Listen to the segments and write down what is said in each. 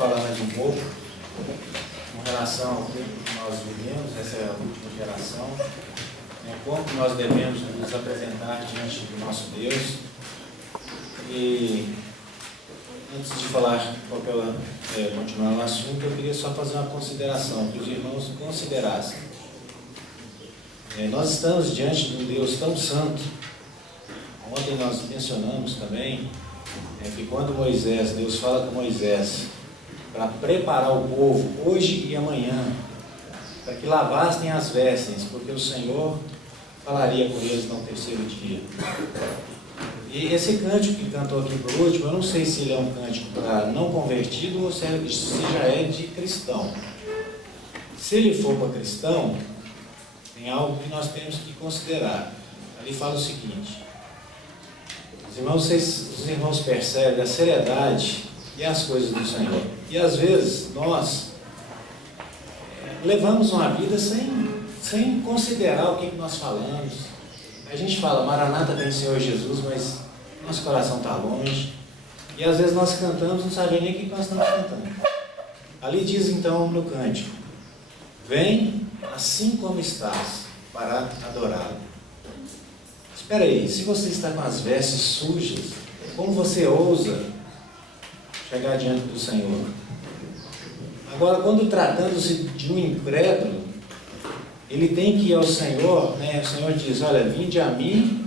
falando aqui um pouco com relação ao tempo que nós vivemos, essa é a última geração, como nós devemos nos apresentar diante do nosso Deus. E antes de falar continuar no assunto, eu queria só fazer uma consideração, que os irmãos considerassem. Nós estamos diante de um Deus tão santo. Ontem nós mencionamos também que quando Deus fala com Moisés para preparar o povo hoje e amanhã, para que lavassem as vestes, porque o Senhor falaria com eles no terceiro dia. E esse cântico que cantou aqui por último, eu não sei se ele é um cântico para não convertido ou se já é de cristão. Se ele for para cristão, tem algo que nós temos que considerar. Ali fala o seguinte: os irmãos percebem a seriedade e as coisas do Senhor. E às vezes nós levamos uma vida sem considerar o que nós falamos. A gente fala, Maranata tem Senhor Jesus, mas nosso coração está longe. E às vezes nós cantamos, não sabemos nem o que nós estamos cantando. Ali diz então no cântico: vem assim como estás, para adorá-lo. Espera aí, se você está com as vestes sujas, como você ousa chegar diante do Senhor? Agora, quando tratando-se de um incrédulo, ele tem que ir ao Senhor, O Senhor diz: olha, vinde a mim,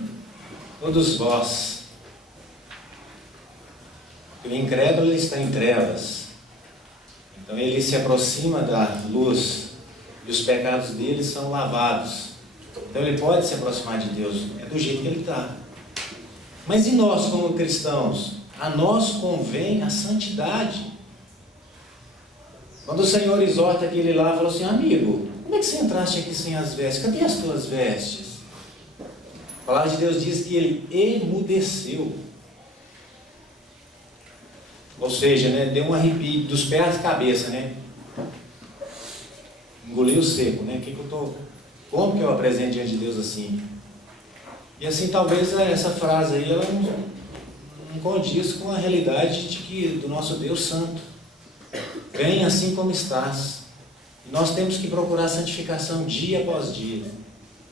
todos vós. O incrédulo ele está em trevas, então ele se aproxima da luz e os pecados dele são lavados. Então ele pode se aproximar de Deus, é do jeito que ele está. Mas e nós como cristãos? A nós convém a santidade. Quando o Senhor exorta aquele lá, falou assim: amigo, como é que você entraste aqui sem as vestes? Cadê as tuas vestes? A palavra de Deus diz que ele emudeceu. Ou seja, deu um arrepio dos pés à cabeça, engoliu seco, como que eu apresento diante de Deus assim? E assim, talvez essa frase aí, ela não condiz com a realidade do nosso Deus santo. Vem assim como estás. E nós temos que procurar santificação dia após dia.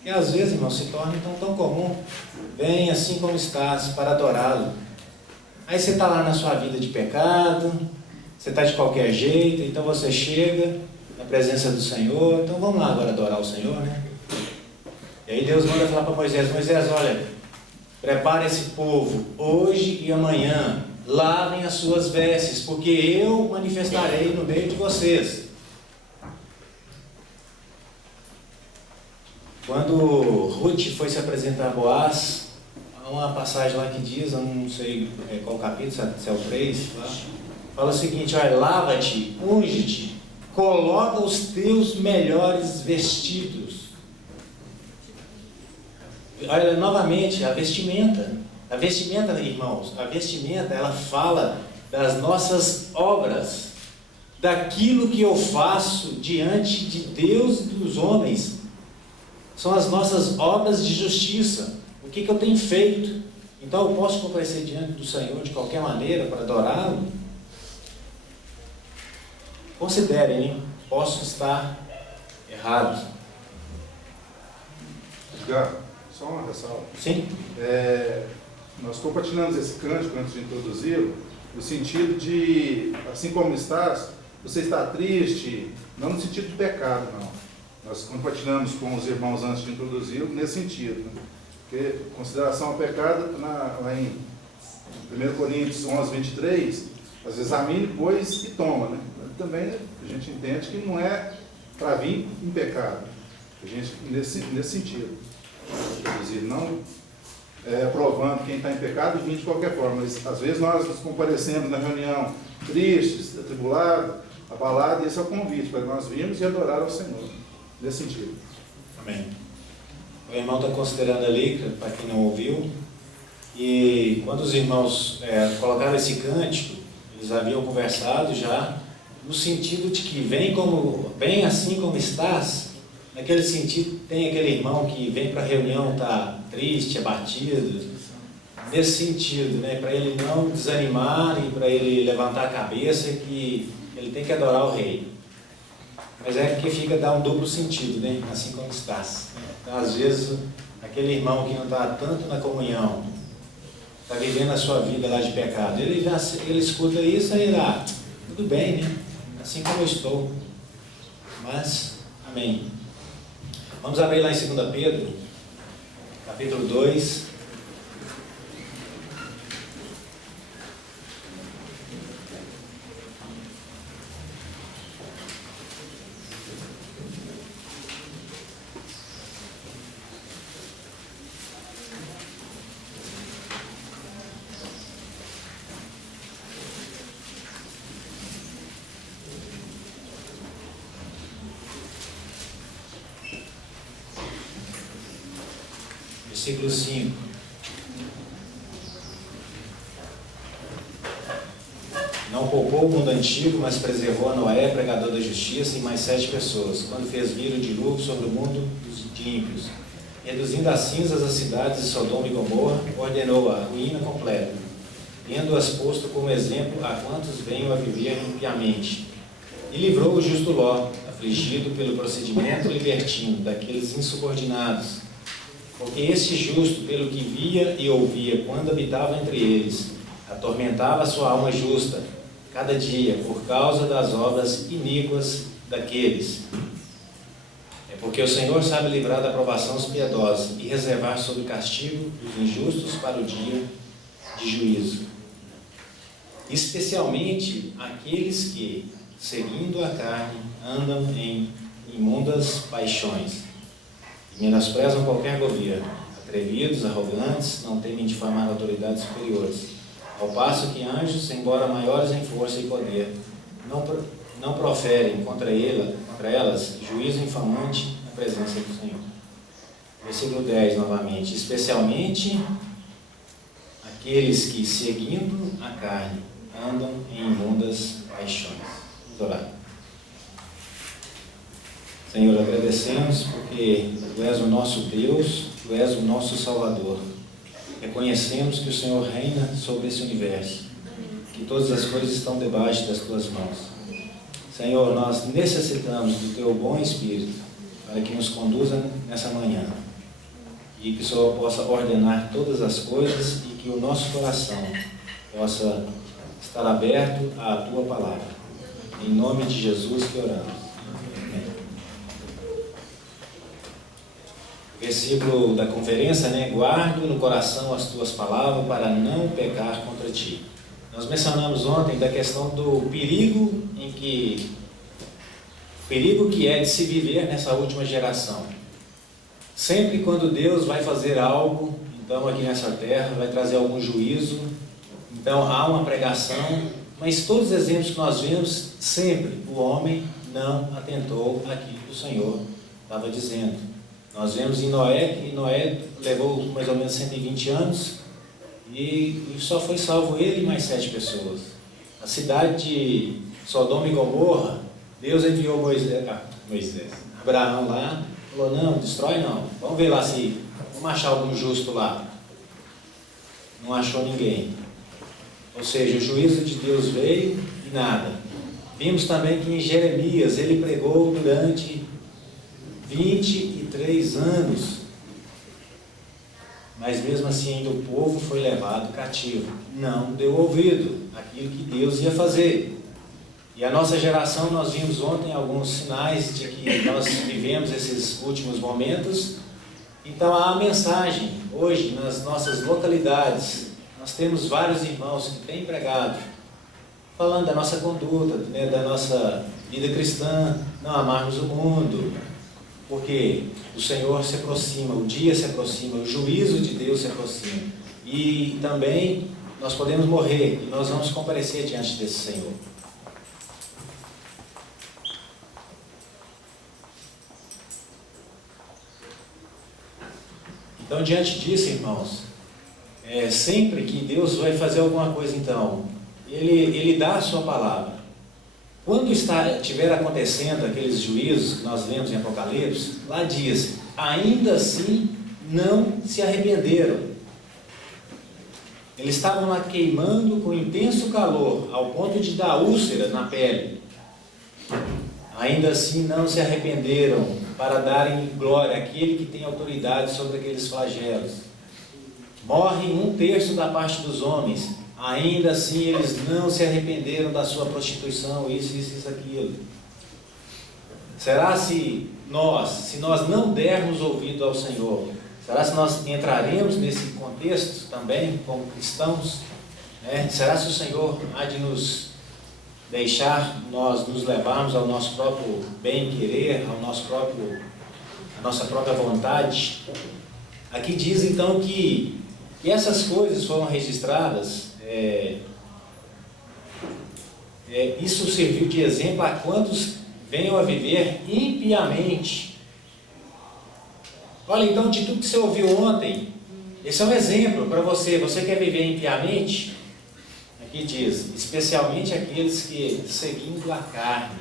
E às vezes, irmão, se torna tão comum. Vem assim como estás, para adorá-lo. Aí você está lá na sua vida de pecado, você está de qualquer jeito, então você chega na presença do Senhor. Então vamos lá agora adorar o Senhor, E aí Deus manda falar para Moisés: Moisés, olha, prepare esse povo hoje e amanhã, lavem as suas vestes, porque eu manifestarei no meio de vocês. Quando Ruth foi se apresentar a Boaz, há uma passagem lá que diz, eu não sei qual capítulo, se é o 3, fala o seguinte: olha, lava-te, unge-te, coloca os teus melhores vestidos. Olha, novamente, a vestimenta, irmãos, a vestimenta, ela fala das nossas obras, daquilo que eu faço diante de Deus e dos homens. São as nossas obras de justiça, o que eu tenho feito. Então eu posso comparecer diante do Senhor de qualquer maneira para adorá-lo? Considerem, posso estar errado. Edgar, só uma ressalva. Sim. Nós compartilhamos esse cântico antes de introduzi-lo, no sentido de, assim como estás, você está triste, não no sentido de pecado, não. Nós compartilhamos com os irmãos antes de introduzi-lo nesse sentido, Porque consideração ao pecado, lá em 1 Coríntios 11, 23, às vezes examine, pois, e toma, Também a gente entende que não é para vir em pecado, a gente, nesse sentido. Não provando quem está em pecado e vir de qualquer forma, mas às vezes nós nos comparecemos na reunião tristes, atribulados, abalados, e esse é o convite para nós virmos e adorar ao Senhor, nesse sentido. Amém. O irmão está considerando ali, para quem não ouviu, e quando os irmãos colocaram esse cântico, eles haviam conversado já, no sentido de que vem assim como estás. Naquele sentido, tem aquele irmão que vem para a reunião, está triste, abatido, nesse sentido, para ele não desanimar e para ele levantar a cabeça, que ele tem que adorar o rei. Mas é porque dá um duplo sentido, né? Assim como estás. Então, às vezes, aquele irmão que não está tanto na comunhão, está vivendo a sua vida lá de pecado, ele escuta isso e ele, tudo bem, né? Assim como eu estou. Mas, amém. Vamos abrir lá em 2 Pedro, capítulo 2. Versículo 5. Não poupou o mundo antigo, mas preservou a Noé, pregador da justiça, e mais 7 pessoas, quando fez vir o dilúvio sobre o mundo dos ímpios. Reduzindo a cinzas as cidades de Sodoma e Gomorra, ordenou a ruína completa, tendo-as posto como exemplo a quantos venham a viver impiamente. E livrou o justo Ló, afligido pelo procedimento libertino daqueles insubordinados, porque este justo, pelo que via e ouvia quando habitava entre eles, atormentava a sua alma justa, cada dia, por causa das obras iníquas daqueles. É porque o Senhor sabe livrar da provação os piedosos e reservar sob castigo os injustos para o dia de juízo. Especialmente aqueles que, seguindo a carne, andam em imundas paixões, e menosprezam qualquer governo, atrevidos, arrogantes, não temem difamar autoridades superiores, ao passo que anjos, embora maiores em força e poder, não proferem contra elas juízo infamante na presença do Senhor. Versículo 10 novamente. Especialmente aqueles que, seguindo a carne, andam em imundas paixões. Vamos orar. Senhor, agradecemos porque Tu és o nosso Deus, Tu és o nosso Salvador. Reconhecemos que o Senhor reina sobre esse universo, que todas as coisas estão debaixo das Tuas mãos. Senhor, nós necessitamos do Teu bom Espírito para que nos conduza nessa manhã e que o Senhor possa ordenar todas as coisas e que o nosso coração possa estar aberto à Tua palavra. Em nome de Jesus que oramos. Versículo da conferência, guardo no coração as tuas palavras para não pecar contra ti. Nós mencionamos ontem da questão do perigo que é de se viver nessa última geração. Sempre quando Deus vai fazer algo, então aqui nessa terra, vai trazer algum juízo, então há uma pregação, mas todos os exemplos que nós vemos, sempre o homem não atentou àquilo que o Senhor estava dizendo. Nós vemos em Noé, que Noé levou mais ou menos 120 anos e só foi salvo ele e mais 7 pessoas. A cidade de Sodoma e Gomorra, Deus enviou Abraão lá, falou, não, destrói não, vamos ver lá se vamos achar algum justo lá. Não achou ninguém. Ou seja, o juízo de Deus veio e nada. Vimos também que em Jeremias ele pregou durante 23 anos, mas mesmo assim ainda o povo foi levado cativo, não deu ouvido àquilo que Deus ia fazer. E a nossa geração, nós vimos ontem alguns sinais de que nós vivemos esses últimos momentos. Então há a mensagem, hoje nas nossas localidades, nós temos vários irmãos que têm pregado, falando da nossa conduta, da nossa vida cristã, não amarmos o mundo, porque o Senhor se aproxima, o dia se aproxima, o juízo de Deus se aproxima. E também nós podemos morrer e nós vamos comparecer diante desse Senhor. Então, diante disso, irmãos, sempre que Deus vai fazer alguma coisa, então, Ele dá a sua palavra. Quando estiver acontecendo aqueles juízos que nós lemos em Apocalipse, lá diz, ainda assim não se arrependeram. Eles estavam lá queimando com intenso calor, ao ponto de dar úlcera na pele. ainda assim não se arrependeram para darem glória àquele que tem autoridade sobre aqueles flagelos. Morre 1/3 da parte dos homens, ainda assim eles não se arrependeram da sua prostituição, isso, aquilo. Será se nós não dermos ouvido ao Senhor, será se nós entraremos nesse contexto também como cristãos? Será se o Senhor há de nos deixar nós nos levarmos ao nosso próprio bem-querer, à nossa própria vontade? Aqui diz então que essas coisas foram registradas, isso serviu de exemplo a quantos venham a viver impiamente. Olha, então, de tudo que você ouviu ontem, esse é um exemplo para você. Você quer viver impiamente? Aqui diz, especialmente aqueles que seguindo a carne.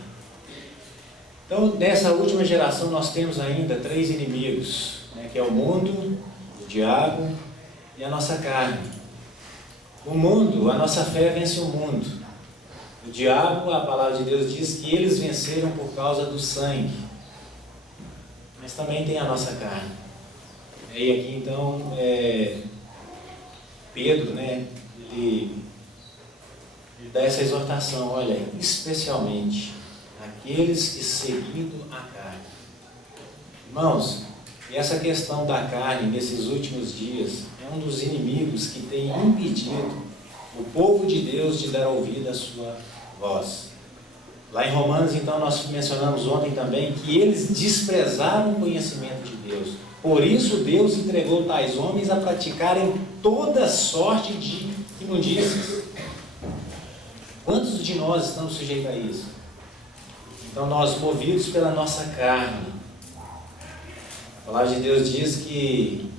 Então, nessa última geração, nós temos ainda 3 inimigos, que é o mundo, o diabo e a nossa carne. O mundo, a nossa fé vence o mundo. O diabo, a palavra de Deus diz que eles venceram por causa do sangue. Mas também tem a nossa carne. E aqui então, Pedro, ele dá essa exortação, olha, especialmente aqueles que seguindo a carne. Irmãos, essa questão da carne nesses últimos dias é um dos inimigos que tem impedido o povo de Deus de dar ouvido à sua voz. Lá em Romanos, então, nós mencionamos ontem também que eles desprezaram o conhecimento de Deus. Por isso Deus entregou tais homens a praticarem toda sorte de imundícias. Quantos de nós estamos sujeitos a isso? Então, nós movidos pela nossa carne. A palavra de Deus diz que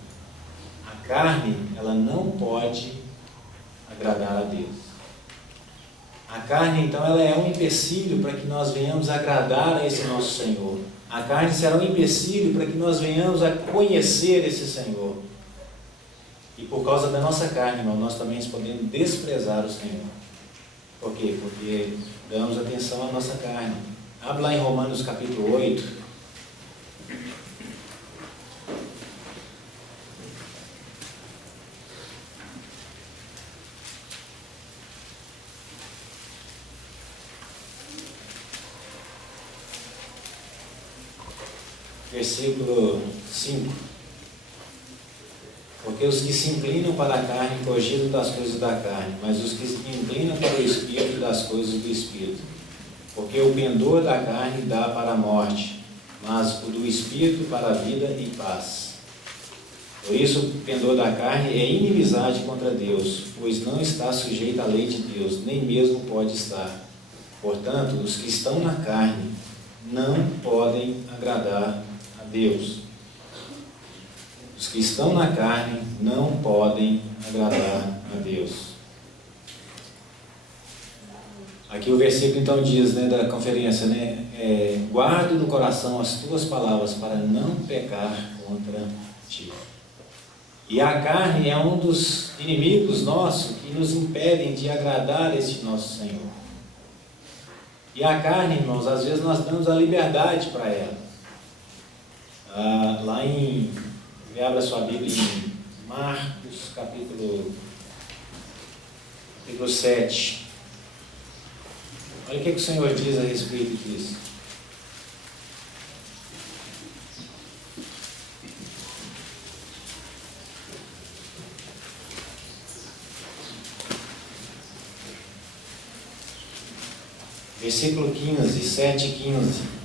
a carne, ela não pode agradar a Deus. A carne, então, ela é um empecilho para que nós venhamos agradar a esse nosso Senhor. A carne será um empecilho para que nós venhamos a conhecer esse Senhor. E por causa da nossa carne, irmão, nós também podemos desprezar o Senhor. Por quê? Porque damos atenção à nossa carne. Abre lá em Romanos capítulo 8. Versículo 5. Porque os que se inclinam para a carne cogitam das coisas da carne, mas os que se inclinam para o Espírito, das coisas do Espírito. Porque o pendor da carne dá para a morte, mas o do Espírito para a vida e paz. Por isso o pendor da carne é inimizade contra Deus, pois não está sujeito à lei de Deus, nem mesmo pode estar. Portanto, os que estão na carne não podem agradar a Deus. Os que estão na carne não podem agradar a Deus. Aqui o versículo então diz, da conferência, guarde no coração as tuas palavras para não pecar contra ti. E a carne é um dos inimigos nossos que nos impedem de agradar este nosso Senhor. E a carne, irmãos, às vezes nós damos a liberdade para ela. Lá em... Abra a sua Bíblia em Marcos, capítulo 7. Olha o que o Senhor diz a respeito disso. Versículo 15, 7 e 15.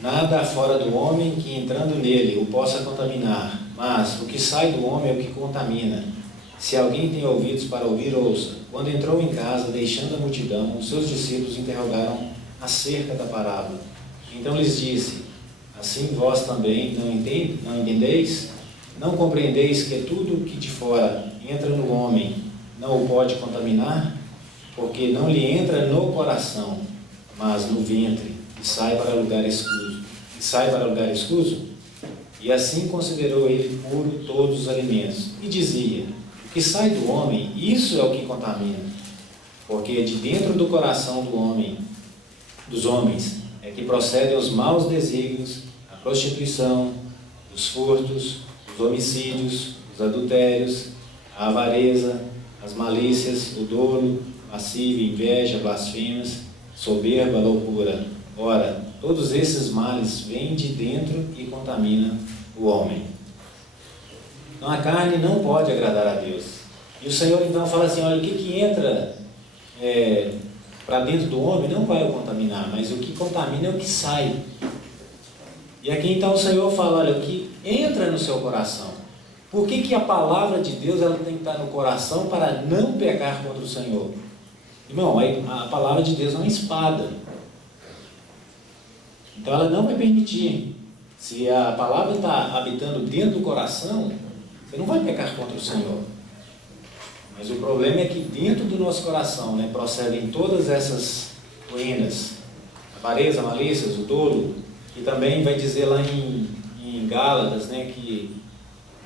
Nada há fora do homem que, entrando nele, o possa contaminar, mas o que sai do homem é o que contamina. Se alguém tem ouvidos para ouvir, ouça. Quando entrou em casa, deixando a multidão, os seus discípulos interrogaram acerca da parábola. Então lhes disse: assim vós também não entendeis? Não compreendeis que tudo que de fora entra no homem não o pode contaminar? Porque não lhe entra no coração, mas no ventre, e sai para lugar escuso. E assim considerou ele puro todos os alimentos. E dizia: o que sai do homem, isso é o que contamina. Porque de dentro do coração do homem, dos homens, é que procedem os maus desígnios, a prostituição, os furtos, os homicídios, os adultérios, a avareza, as malícias, o dolo, lascívia, inveja, blasfêmias, soberba, loucura. Ora, todos esses males vêm de dentro e contaminam o homem. Então a carne não pode agradar a Deus. E o Senhor então fala assim: olha, o que entra para dentro do homem não vai o contaminar, mas o que contamina é o que sai. E aqui então o Senhor fala: olha, o que entra no seu coração. Por que a palavra de Deus ela tem que estar no coração para não pecar contra o Senhor? Irmão, a palavra de Deus é uma espada. Então ela não vai permitir. Se a palavra está habitando dentro do coração, você não vai pecar contra o Senhor. Mas o problema é que dentro do nosso coração, né, procedem todas essas ruínas, a avareza, a malícia, o dolo, que também vai dizer lá em Gálatas, né, que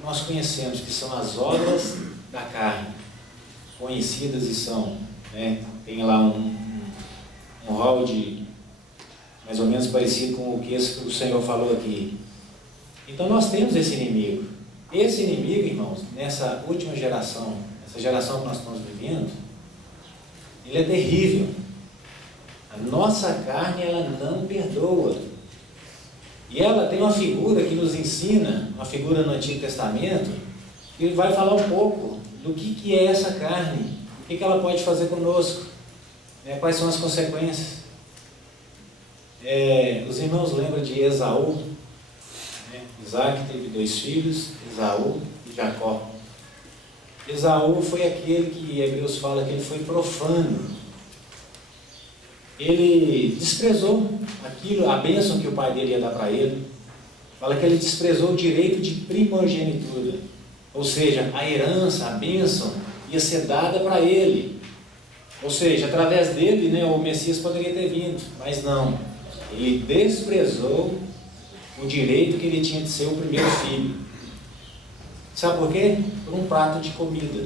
nós conhecemos que são as obras da carne, conhecidas e são, né, tem lá um rol de mais ou menos parecido com o que o Senhor falou aqui. Então nós temos esse inimigo. Esse inimigo, irmãos, nessa última geração, essa geração que nós estamos vivendo, ele é terrível. A nossa carne, ela não perdoa. E ela tem uma figura que nos ensina, uma figura no Antigo Testamento, que vai falar um pouco do que é essa carne, o que ela pode fazer conosco, né? Quais são as consequências. Os irmãos lembram de Esaú, né? Isaac teve 2 filhos, Esaú e Jacó. Esaú foi aquele que Hebreus fala que ele foi profano. Ele desprezou aquilo, a bênção que o pai dele ia dar para ele. Fala que ele desprezou o direito de primogenitura, ou seja, a herança, a bênção ia ser dada para ele. Ou seja, através dele, né, o Messias poderia ter vindo, mas não. Ele desprezou o direito que ele tinha de ser o primeiro filho. Sabe por quê? Por um prato de comida.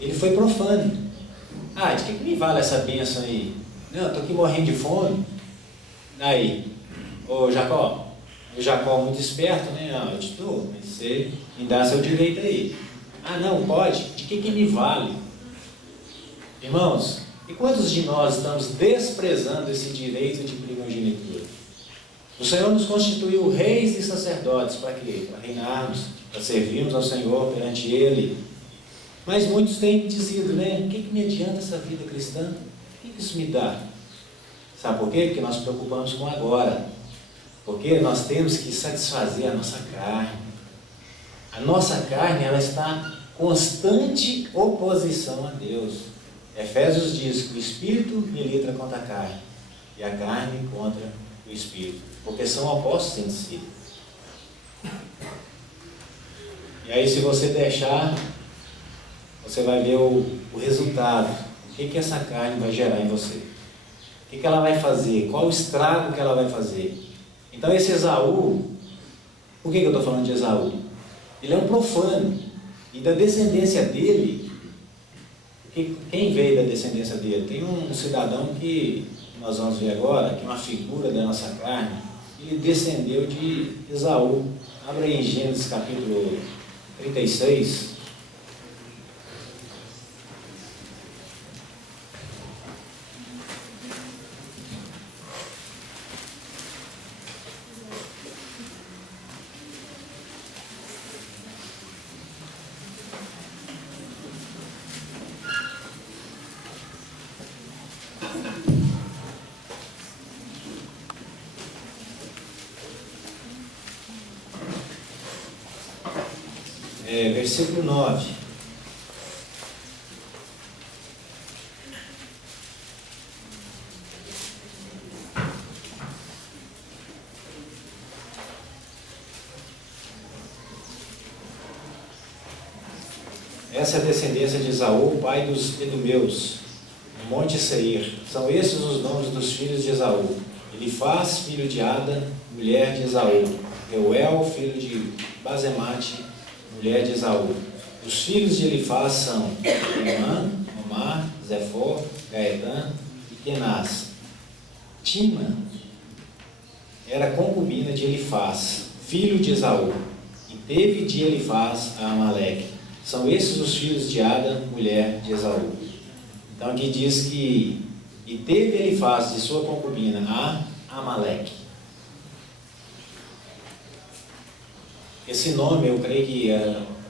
Ele foi profano. De que me vale essa bênção aí? Não, estou aqui morrendo de fome. Aí, ô Jacó, o Jacó muito esperto, né? Eu te dou, mas você me dá seu direito aí. Não, pode? De que me vale? Irmãos, e quantos de nós estamos desprezando esse direito de primogenitura? O Senhor nos constituiu reis e sacerdotes para quê? Para reinarmos, para servirmos ao Senhor perante Ele. Mas muitos têm dizido, né? O que me adianta essa vida cristã? O que isso me dá? Sabe por quê? Porque nós nos preocupamos com agora. Porque nós temos que satisfazer a nossa carne. A nossa carne, ela está em constante oposição a Deus. Efésios diz que o Espírito milita contra a carne e a carne contra o Espírito, porque são opostos entre si. E aí, se você deixar, você vai ver o resultado. O que essa carne vai gerar em você? O que ela vai fazer? Qual o estrago que ela vai fazer? Então esse Esaú, por que eu estou falando de Esaú? Ele é um profano. E da descendência dele, quem veio da descendência dele? Tem um cidadão que nós vamos ver agora, que é uma figura da nossa carne. Ele descendeu de Esaú. Abra aí em Gênesis capítulo 36. Versículo 9. Essa é a descendência de Esaú, pai dos Edomeus, no Monte Seir. São esses os nomes dos filhos de Esaú. Elifaz, filho de Ada, mulher de Esaú. Reuel, filho de Basemate, mulher de Esaú. Os filhos de Elifaz são Emã, Omar, Zefor, Gaetã e Kenaz. Tima era concubina de Elifaz, filho de Esaú, e teve de Elifaz a Amaleque. São esses os filhos de Ada, mulher de Esaú. Então aqui diz que e teve Elifaz de sua concubina a Amaleque. Esse nome, eu creio que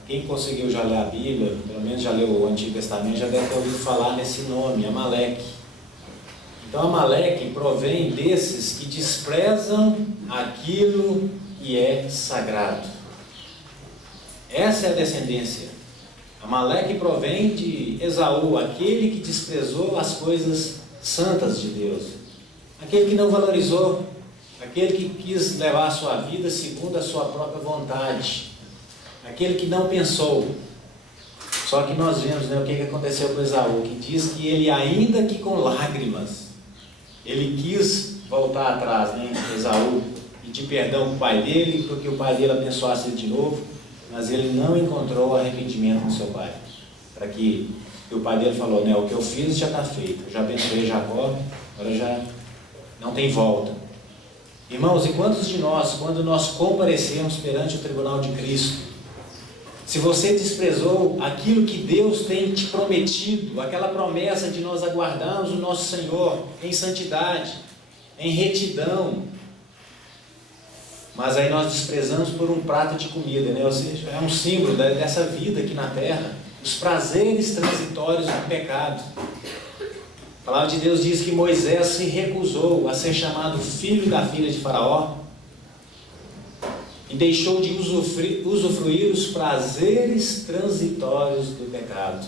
quem conseguiu já ler a Bíblia, pelo menos já leu o Antigo Testamento, já deve ter ouvido falar nesse nome, Amaleque. Então Amaleque provém desses que desprezam aquilo que é sagrado. Essa é a descendência. Amaleque provém de Esaú, aquele que desprezou as coisas santas de Deus, aquele que não valorizou, aquele que quis levar a sua vida segundo a sua própria vontade, aquele que não pensou. Só que nós vemos, né, o que aconteceu com Esaú, que diz que ele, ainda que com lágrimas, ele quis voltar atrás, né, Esaú, pedir perdão para o pai dele, porque o pai dele abençoasse ele de novo, mas ele não encontrou arrependimento no seu pai, para que o pai dele falou, né, o que eu fiz já está feito, eu já abençoei Jacó, agora já não tem volta. Irmãos, e quantos de nós, quando nós comparecemos perante o tribunal de Cristo, se você desprezou aquilo que Deus tem te prometido, aquela promessa de nós aguardarmos o nosso Senhor em santidade, em retidão, mas aí nós desprezamos por um prato de comida, né? Ou seja, é um símbolo dessa vida aqui na terra, os prazeres transitórios do pecado. A palavra de Deus diz que Moisés se recusou a ser chamado filho da filha de Faraó e deixou de usufruir os prazeres transitórios do pecado.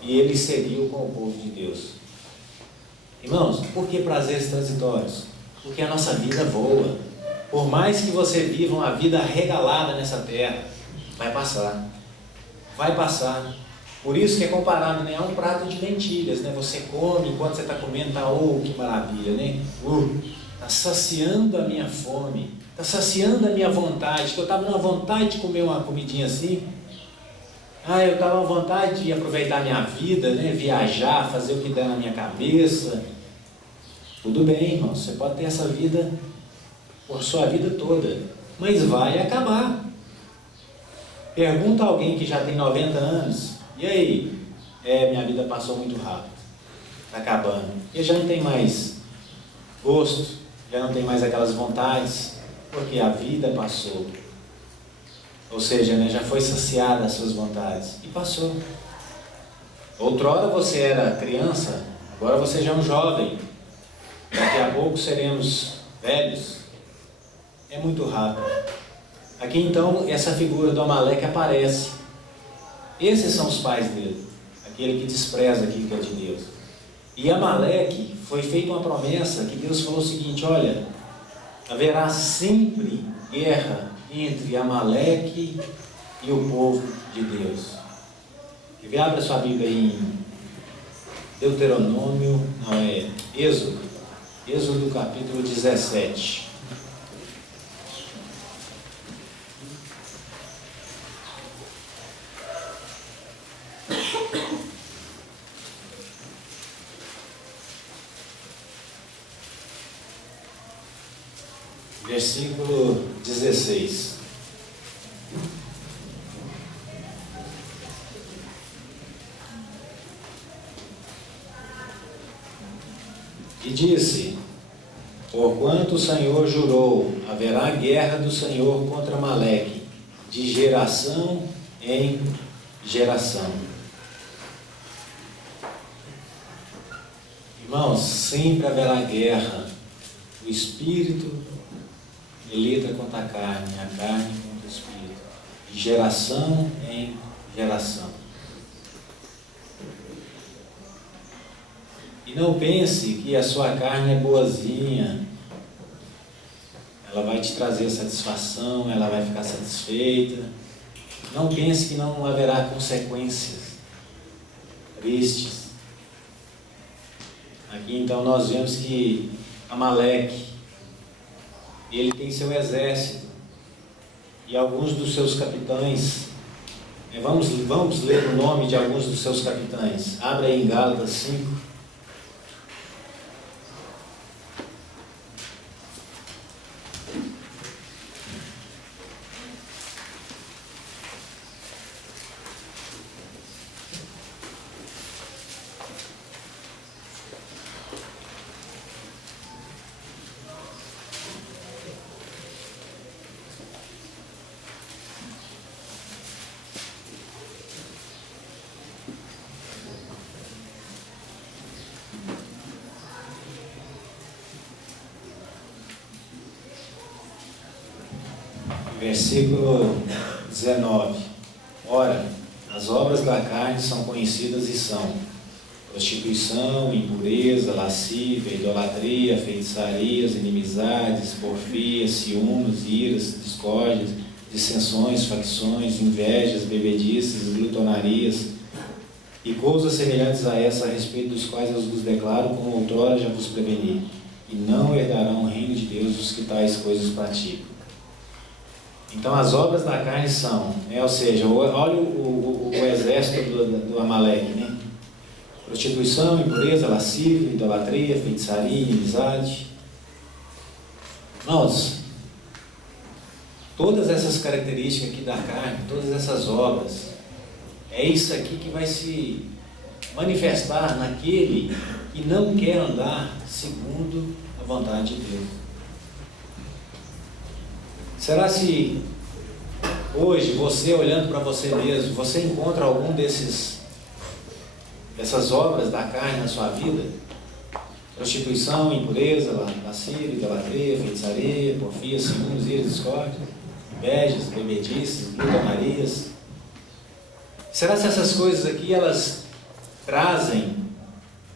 E ele seguiu com o povo de Deus. Irmãos, por que prazeres transitórios? Porque a nossa vida voa. Por mais que você viva uma vida regalada nessa terra, vai passar. Vai passar. Por isso que é comparado, né, a um prato de lentilhas, né? Você come, enquanto você está comendo, está, oh, que maravilha, né? Está saciando a minha fome, está saciando a minha vontade, que eu estava na vontade de comer uma comidinha assim. Eu estava à vontade de aproveitar a minha vida, né? Viajar, fazer o que der na minha cabeça. Tudo bem, irmão, você pode ter essa vida por sua vida toda, mas vai acabar. Pergunta a alguém que já tem 90 anos, e aí? Minha vida passou muito rápido, está acabando. Eu já não tenho mais gosto, já não tenho mais aquelas vontades, porque a vida passou. Ou seja, né, já foi saciada as suas vontades, e passou. Outrora você era criança, agora você já é um jovem, daqui a pouco seremos velhos. É muito rápido. Aqui então, essa figura do Amaleque aparece. Esses são os pais dele, aquele que despreza aquilo que é de Deus. E Amaleque, foi feita uma promessa que Deus falou o seguinte, olha, haverá sempre guerra entre Amaleque e o povo de Deus. E abre a sua Bíblia aí em Deuteronômio, Êxodo capítulo 17. Versículo 16. E disse, porquanto o Senhor jurou, haverá guerra do Senhor contra Amaleque, de geração em geração. Irmãos, sempre haverá guerra. O Espírito milita contra a carne contra o Espírito, de geração em geração. E não pense que a sua carne é boazinha, ela vai te trazer satisfação, ela vai ficar satisfeita. Não pense que não haverá consequências tristes. Aqui então nós vemos que Amaleque ele tem seu exército e alguns dos seus capitães. Vamos ler o nome de alguns dos seus capitães. Abra aí em Gálatas 5. Versículo 19. Ora, as obras da carne são conhecidas e são prostituição, impureza, lascívia, idolatria, feitiçarias, inimizades, porfias, ciúmes, iras, discórdias, dissensões, facções, invejas, bebedices, glutonarias e coisas semelhantes a essa, a respeito dos quais eu vos declaro, como outrora já vos preveni, e não herdarão o reino de Deus os que tais coisas praticam. Então as obras da carne são, ou seja, olha o exército do Amaleque, né? Prostituição, impureza, lascívia, idolatria, feitiçaria, inimizade. Irmãos, todas essas características aqui da carne, todas essas obras, é isso aqui que vai se manifestar naquele que não quer andar segundo a vontade de Deus. Será se hoje, você olhando para você mesmo, você encontra algum dessas obras da carne na sua vida? Prostituição, impureza, lascívia, idolatria, feitiçaria, porfia, ciúmes, iras, discórdia, invejas, bebedices, glutonarias. Será se essas coisas aqui, elas trazem,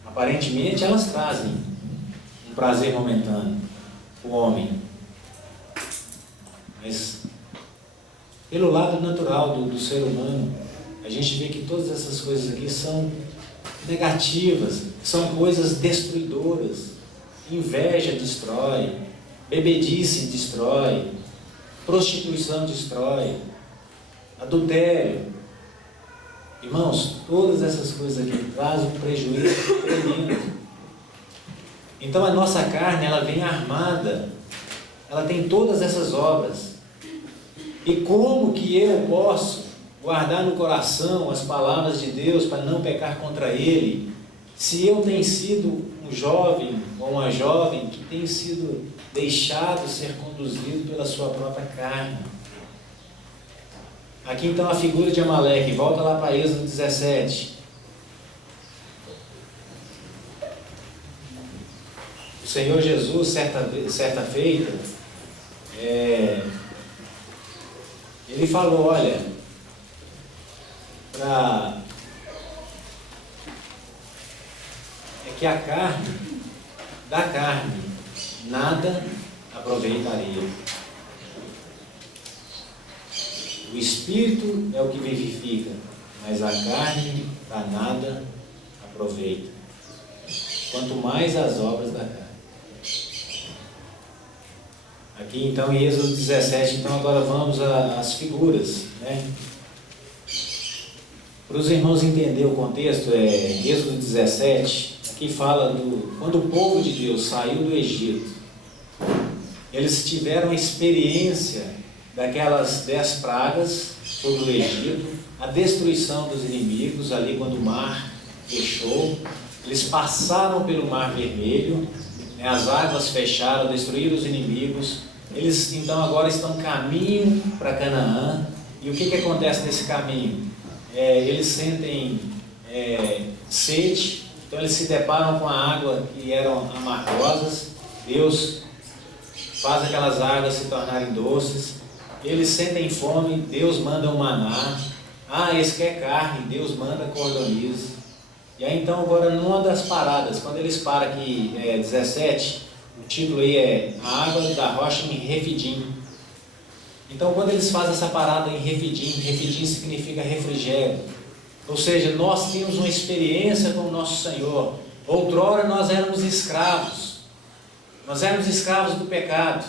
aparentemente elas trazem um prazer momentâneo para o homem, mas pelo lado natural do ser humano, a gente vê que todas essas coisas aqui são negativas, são coisas destruidoras. Inveja destrói, bebedice destrói, prostituição destrói, adultério. Irmãos, todas essas coisas aqui trazem um prejuízo tremendo. Então a nossa carne, ela vem armada, ela tem todas essas obras. E como que eu posso guardar no coração as palavras de Deus para não pecar contra Ele, se eu tenho sido um jovem ou uma jovem que tem sido deixado ser conduzido pela sua própria carne? Aqui então a figura de Amaleque, volta lá para Êxodo 17. O Senhor Jesus, certa feita, Ele falou, olha, que a carne, da carne, nada aproveitaria. O Espírito é o que vivifica, mas a carne para nada aproveita. Quanto mais as obras da carne. Aqui então em Êxodo 17, então agora vamos às figuras, né? Para os irmãos entenderem o contexto, Êxodo 17, aqui fala quando o povo de Deus saiu do Egito, eles tiveram a experiência daquelas 10 pragas sobre o Egito, a destruição dos inimigos, ali quando o mar fechou, eles passaram pelo mar vermelho, né, as águas fecharam, destruíram os inimigos, eles então agora estão caminho para Canaã, e o que acontece nesse caminho? Eles sentem sede, então eles se deparam com a água que eram amargosas, Deus faz aquelas águas se tornarem doces, eles sentem fome, Deus manda um maná, eles querem carne, Deus manda cordoniza. E aí então agora numa das paradas, quando eles param aqui, 17, o título aí é A Água da Rocha em Refidim. Então quando eles fazem essa parada em Refidim, Refidim significa refrigério. Ou seja, nós temos uma experiência com o nosso Senhor. Outrora nós éramos escravos do pecado.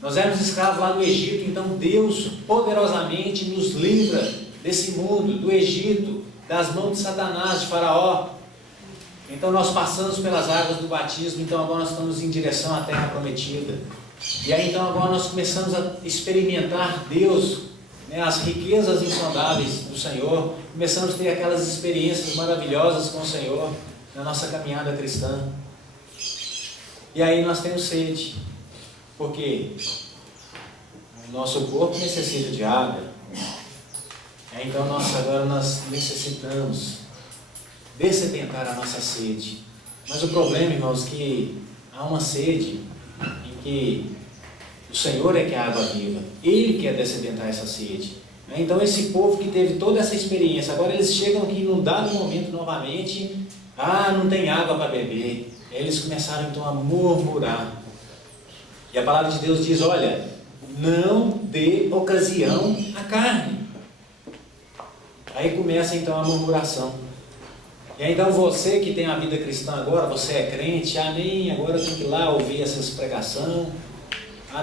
Nós éramos escravos lá no Egito, então Deus poderosamente nos livra desse mundo, do Egito, das mãos de Satanás, de Faraó. Então nós passamos pelas águas do batismo, então agora nós estamos em direção à terra prometida. E aí então agora nós começamos a experimentar Deus, né, as riquezas insondáveis do Senhor, começamos a ter aquelas experiências maravilhosas com o Senhor na nossa caminhada cristã. E aí nós temos sede, porque o nosso corpo necessita de água. Então agora nós necessitamos dessedentar a nossa sede. Mas o problema, irmãos, é que há uma sede em que o Senhor é que é a água viva. Ele quer dessedentar essa sede. Então esse povo que teve toda essa experiência, agora eles chegam aqui num dado momento novamente, não tem água para beber. Eles começaram então a murmurar. E a palavra de Deus diz, olha, não dê ocasião à carne. Aí começa então a murmuração. E aí, então você que tem a vida cristã agora, você é crente, nem agora eu tenho que ir lá ouvir essas pregações,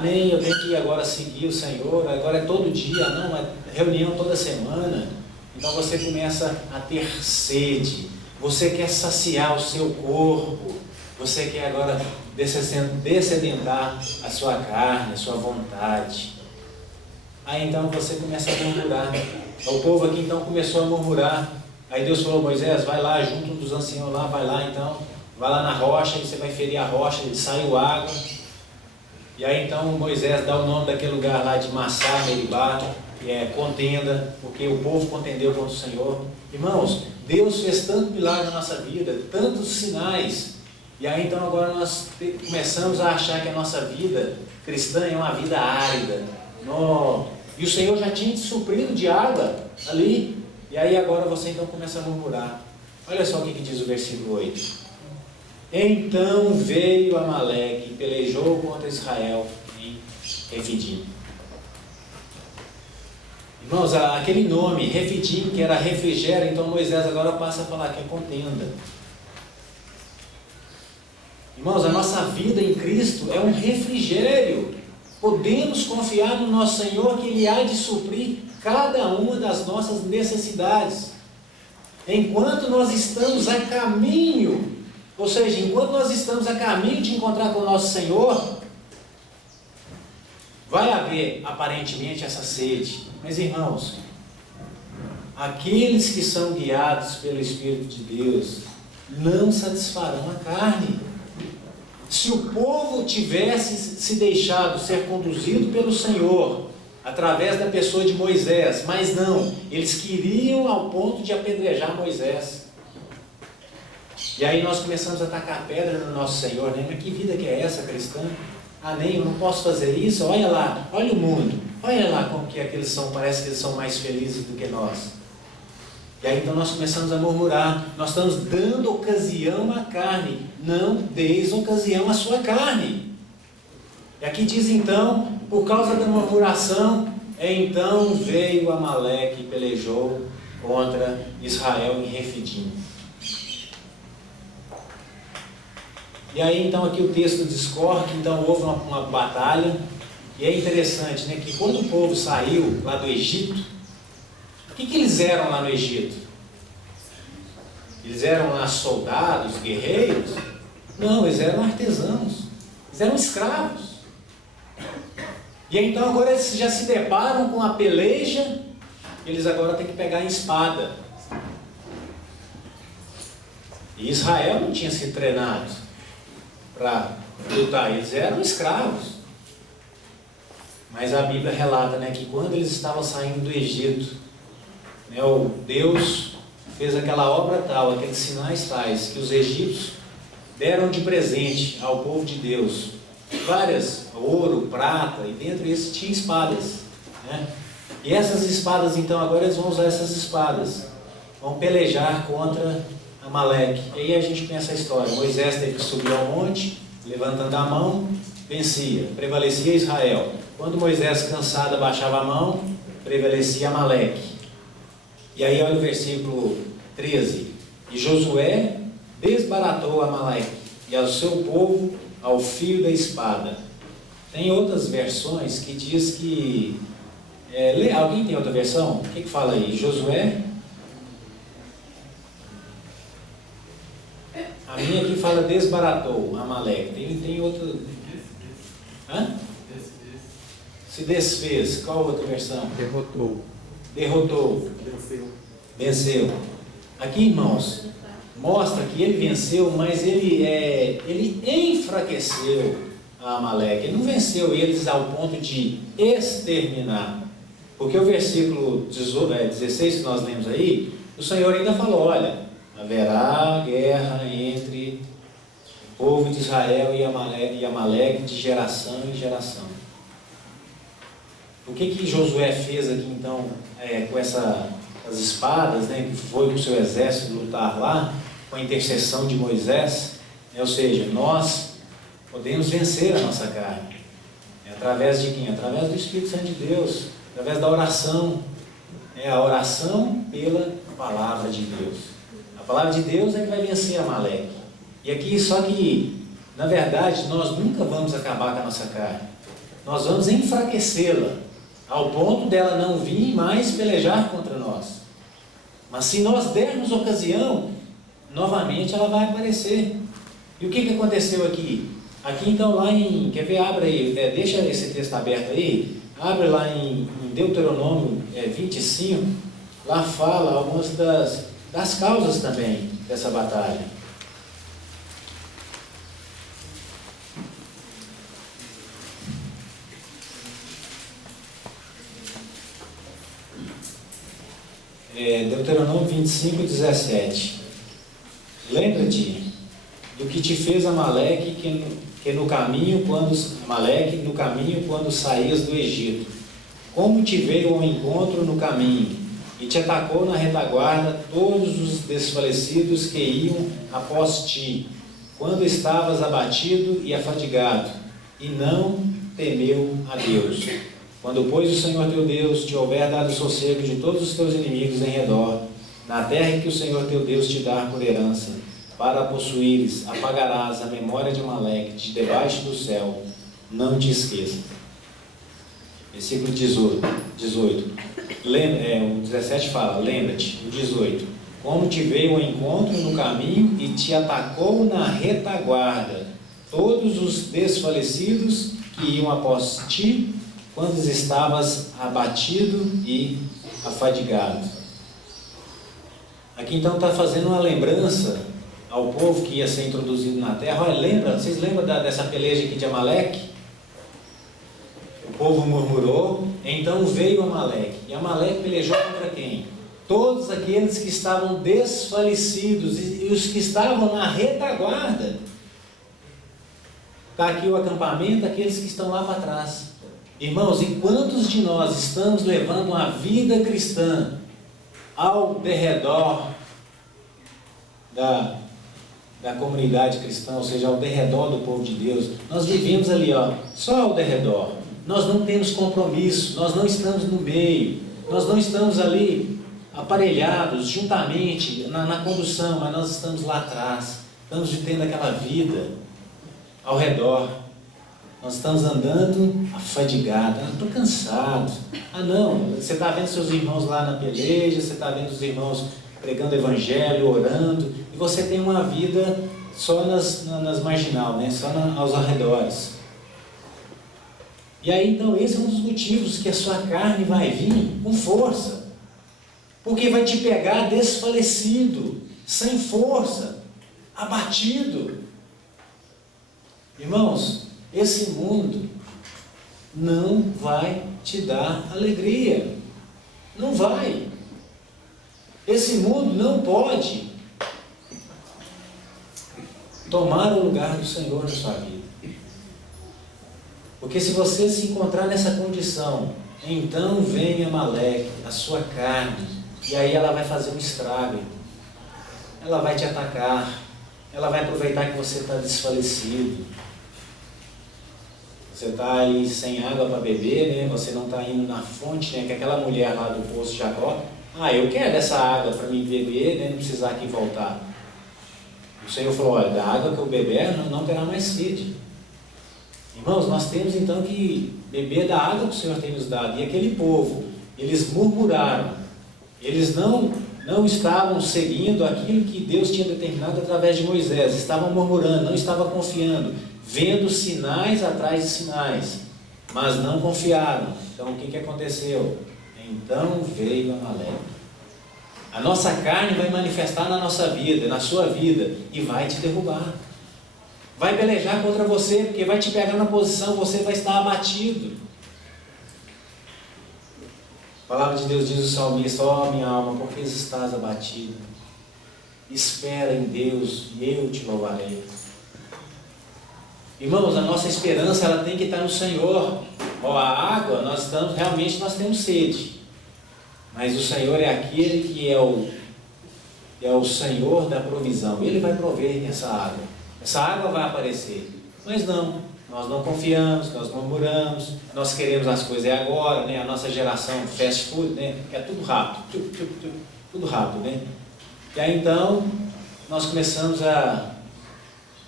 nem eu tenho que ir agora seguir o Senhor, agora é todo dia, não, é reunião toda semana. Então você começa a ter sede, você quer saciar o seu corpo, você quer agora dessedentar a sua carne, a sua vontade. Aí então você começa a murmurar. O povo aqui então começou a murmurar. Aí Deus falou, Moisés, vai lá junto dos anciãos lá, vai lá então, vai lá na rocha, e você vai ferir a rocha, e saiu água. E aí então Moisés dá o nome daquele lugar lá de Massá, Meribá, que é contenda, porque o povo contendeu contra o Senhor. Irmãos, Deus fez tanto milagre na nossa vida, tantos sinais. E aí então agora nós começamos a achar que a nossa vida cristã é uma vida árida. E o Senhor já tinha te suprido de água ali. E aí agora você então começa a murmurar. Olha só o que diz o versículo 8. Então veio Amaleque e pelejou contra Israel em Refidim. Irmãos, aquele nome, Refidim, que era refrigério, então Moisés agora passa a falar que é contenda. Irmãos, a nossa vida em Cristo é um refrigério. Podemos confiar no nosso Senhor que Ele há de suprir cada uma das nossas necessidades. Enquanto nós estamos a caminho, ou seja, enquanto nós estamos a caminho de encontrar com o nosso Senhor, vai haver aparentemente essa sede. Mas irmãos, aqueles que são guiados pelo Espírito de Deus não satisfarão a carne. Se o povo tivesse se deixado ser conduzido pelo Senhor, através da pessoa de Moisés, mas não, eles queriam ao ponto de apedrejar Moisés. E aí nós começamos a tacar pedra no nosso Senhor, né? Mas que vida que é essa cristã? Nem, eu não posso fazer isso, olha lá, olha o mundo, olha lá como que eles são, parece que eles são mais felizes do que nós. E aí então nós começamos a murmurar, nós estamos dando ocasião à carne, não deis ocasião à sua carne. E aqui diz então, por causa da murmuração, então veio Amaleque e pelejou contra Israel em Refidim. E aí então aqui o texto discorre que então houve uma batalha, e é interessante, né, que quando o povo saiu lá do Egito, o que eles eram lá no Egito? Eles eram lá soldados, guerreiros? Não, eles eram artesãos, eles eram escravos. E então agora eles já se deparam com a peleja, eles agora têm que pegar a espada. E Israel não tinha se treinado para lutar, eles eram escravos. Mas a Bíblia relata, né, que quando eles estavam saindo do Egito, né, o Deus fez aquela obra tal, aqueles sinais tais, que os egípcios deram de presente ao povo de Deus. Várias, ouro, prata, e dentro disso tinha espadas, né? E essas espadas, então, agora eles vão usar essas espadas, vão pelejar contra Amaleque. E aí a gente pensa a história, Moisés teve que subir ao monte, levantando a mão, vencia, prevalecia Israel. Quando Moisés, cansado, abaixava a mão, prevalecia Amaleque. E aí olha o versículo 13, e Josué desbaratou Amaleque, e ao seu povo ao fio da espada. Tem outras versões que diz que... alguém tem outra versão? O que fala aí? Josué? A minha aqui fala desbaratou Amaleque. Tem outro... Hã? Se desfez. Qual outra versão? Derrotou. Venceu. Aqui, irmãos, mostra que ele venceu, mas ele enfraqueceu a Amaleque. Ele não venceu eles ao ponto de exterminar. Porque o versículo 16 que nós lemos aí, o Senhor ainda falou, olha, haverá guerra entre o povo de Israel e Amaleque de geração em geração. O que Josué fez aqui então com as espadas, né, que foi com o seu exército lutar lá, com a intercessão de Moisés? Ou seja, nós podemos vencer a nossa carne. Através de quem? Através do Espírito Santo de Deus, através da oração. A oração pela palavra de Deus. A palavra de Deus é que vai vencer Amaleque. E aqui, só que, na verdade, nós nunca vamos acabar com a nossa carne. Nós vamos enfraquecê-la, ao ponto dela não vir mais pelejar contra nós. Mas se nós dermos ocasião, novamente ela vai aparecer. E o que aconteceu aqui? Aqui então lá em... Quer ver? Abre aí, deixa esse texto aberto aí. Abre lá em Deuteronômio 25. Lá fala algumas das causas também dessa batalha. Deuteronômio 25, 17. Lembra-te do que te fez Amaleque no caminho quando saías do Egito, como te veio ao encontro no caminho, e te atacou na retaguarda todos os desfalecidos que iam após ti, quando estavas abatido e afadigado, e não temeu a Deus. Quando, pois, o Senhor teu Deus te houver dado sossego de todos os teus inimigos em redor, na terra que o Senhor teu Deus te dá por herança, para a possuíres, apagarás a memória de Amaleque de debaixo do céu, não te esqueça. Versículo 18. O 17 fala, lembra-te. O 18. Como te veio ao encontro no caminho e te atacou na retaguarda todos os desfalecidos que iam após ti, quando estavas abatido e afadigado. Aqui então está fazendo uma lembrança ao povo que ia ser introduzido na terra. Olha, vocês lembram dessa peleja aqui de Amaleque? O povo murmurou, então veio Amaleque. E Amaleque pelejou contra quem? Todos aqueles que estavam desfalecidos e os que estavam na retaguarda. Está aqui o acampamento, aqueles que estão lá para trás. Irmãos, e quantos de nós estamos levando uma vida cristã ao derredor da comunidade cristã, ou seja, ao derredor do povo de Deus? Nós vivemos ali, só ao derredor. Nós não temos compromisso, nós não estamos no meio, nós não estamos ali aparelhados juntamente na condução, mas nós estamos lá atrás, estamos vivendo aquela vida ao redor. Nós estamos andando afadigados. Estou cansado. Não, você está vendo seus irmãos lá na peleja, você está vendo os irmãos pregando o evangelho, orando, e você tem uma vida só nas marginal, né? Só aos arredores. E aí então esse é um dos motivos que a sua carne vai vir com força, porque vai te pegar desfalecido, sem força, abatido. Irmãos, esse mundo não vai te dar alegria. Não vai. Esse mundo não pode tomar o lugar do Senhor na sua vida. Porque se você se encontrar nessa condição, então vem Amaleque, a sua carne, e aí ela vai fazer um estrago. Ela vai te atacar. Ela vai aproveitar que você está desfalecido. Você está aí sem água para beber, né? Você não está indo na fonte, né? Que aquela mulher lá do poço de Jacó, eu quero essa água para mim beber, né? Não precisar aqui voltar. O Senhor falou, olha, da água que eu beber não terá mais sede. Irmãos, nós temos então que beber da água que o Senhor tem nos dado. E aquele povo, eles murmuraram, eles não estavam seguindo aquilo que Deus tinha determinado através de Moisés, estavam murmurando, não estavam confiando, vendo sinais atrás de sinais, mas não confiaram. Então o que aconteceu? Então veio Amaleque. A nossa carne vai manifestar na nossa vida, na sua vida, e vai te derrubar. Vai pelejar contra você, porque vai te pegar na posição, você vai estar abatido. A palavra de Deus diz o salmista: ó minha alma, por que estás abatido? Espera em Deus e eu te louvarei. Irmãos, a nossa esperança ela tem que estar no Senhor. Ó, a água, nós temos sede. Mas o Senhor é aquele que é o Senhor da provisão. Ele vai prover essa água. Essa água vai aparecer. Mas não, nós não confiamos, nós murmuramos, nós queremos as coisas agora, né? A nossa geração fast food, né? É tudo rápido, tudo rápido, né? E aí então, nós começamos a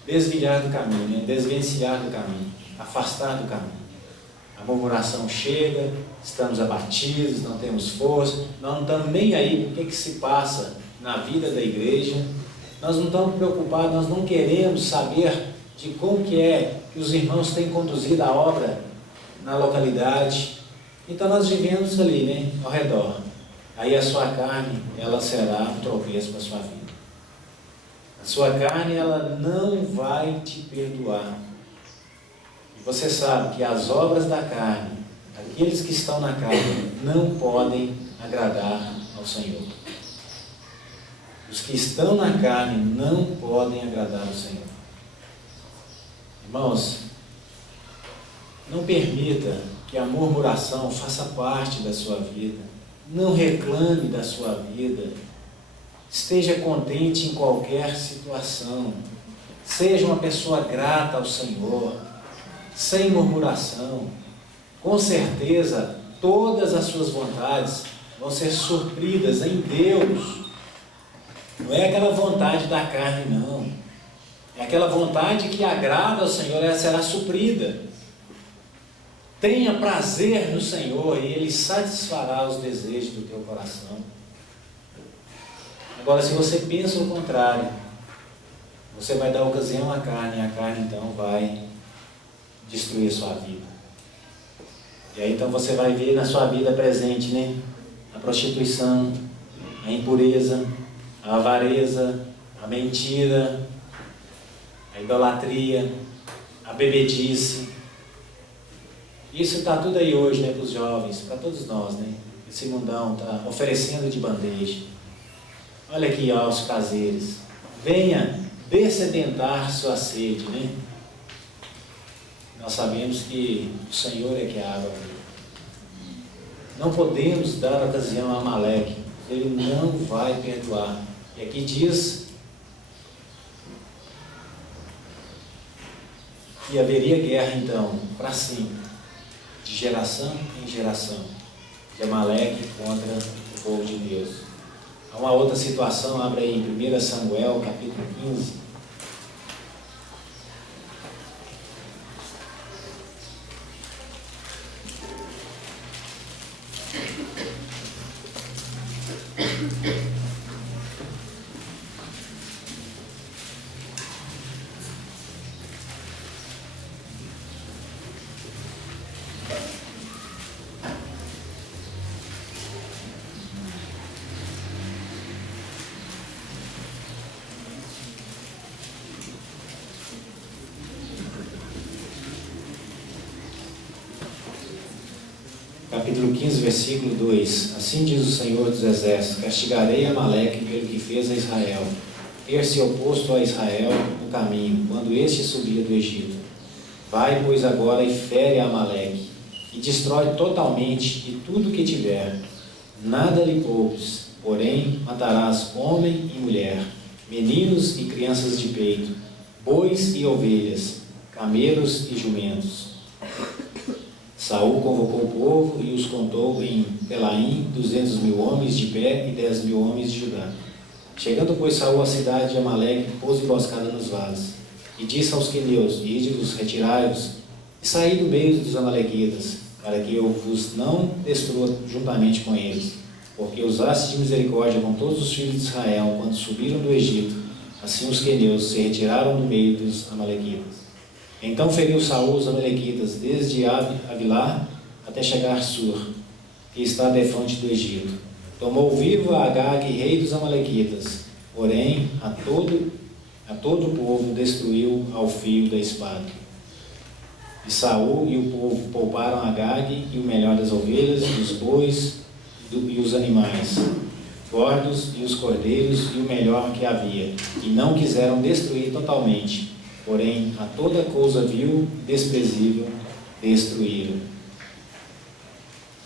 desviar do caminho, né? Desvencilhar do caminho, afastar do caminho. A murmuração chega, estamos abatidos, não temos força, nós não estamos nem aí com o que se passa na vida da igreja, nós não estamos preocupados, nós não queremos saber de como que é que os irmãos têm conduzido a obra na localidade. Então nós vivemos ali, né, ao redor. Aí a sua carne, ela será um tropeço para a sua vida. A sua carne, ela não vai te perdoar. E você sabe que as obras da carne, aqueles que estão na carne, não podem agradar ao Senhor. Os que estão na carne não podem agradar ao Senhor. Irmãos, não permita que a murmuração faça parte da sua vida. Não reclame da sua vida. Esteja contente em qualquer situação. Seja uma pessoa grata ao Senhor, sem murmuração. Com certeza, todas as suas vontades vão ser supridas em Deus. Não é aquela vontade da carne, não. É aquela vontade que agrada ao Senhor, ela será suprida. Tenha prazer no Senhor e Ele satisfará os desejos do teu coração. Agora, se você pensa o contrário, você vai dar ocasião à carne, e a carne então vai destruir a sua vida. E aí então você vai ver na sua vida presente, né? A prostituição, a impureza, a avareza, a mentira, a idolatria, a bebedice. Isso está tudo aí hoje, né, para os jovens, para todos nós, né? Esse mundão está oferecendo de bandeja. Olha aqui, ó, os caseiros. Venha dessedentar sua sede, né? Nós sabemos que o Senhor é que é a água viva. Não podemos dar ocasião a Amaleque. Ele não vai perdoar. E aqui diz que haveria guerra então, para sempre, de geração em geração, de Amaleque contra o povo de Deus. Há uma outra situação, abre aí em 1 Samuel, capítulo 15. Capítulo 15, versículo 2. Assim diz o Senhor dos Exércitos: castigarei Amaleque pelo que fez a Israel, ter se oposto a Israel no caminho, quando este subia do Egito. Vai, pois, agora e fere a Amaleque, e destrói totalmente de tudo que tiver. Nada lhe poupes, porém matarás homem e mulher, meninos e crianças de peito, bois e ovelhas, camelos e jumentos. Saul convocou o povo e os contou em Telaim, 200.000 homens de pé e 10.000 homens de Judá. Chegando, pois, Saul à cidade de Amaleque, pôs emboscada nos vales. E disse aos queneus: ide-vos, retirai-vos, e saí do meio dos amalequitas, para que eu vos não destrua juntamente com eles, porque usaste de misericórdia com todos os filhos de Israel, quando subiram do Egito, assim os queneus se retiraram do meio dos amalequitas. Então feriu Saul os amalequitas, desde Avilá até chegar a Sur, que está defronte do Egito. Tomou vivo a Agag, rei dos amalequitas, porém a todo o povo destruiu ao fio da espada. E Saul e o povo pouparam Agag e o melhor das ovelhas, dos bois e os animais, gordos e os cordeiros e o melhor que havia, e não quiseram destruir totalmente, porém a toda coisa vil e desprezível destruíram.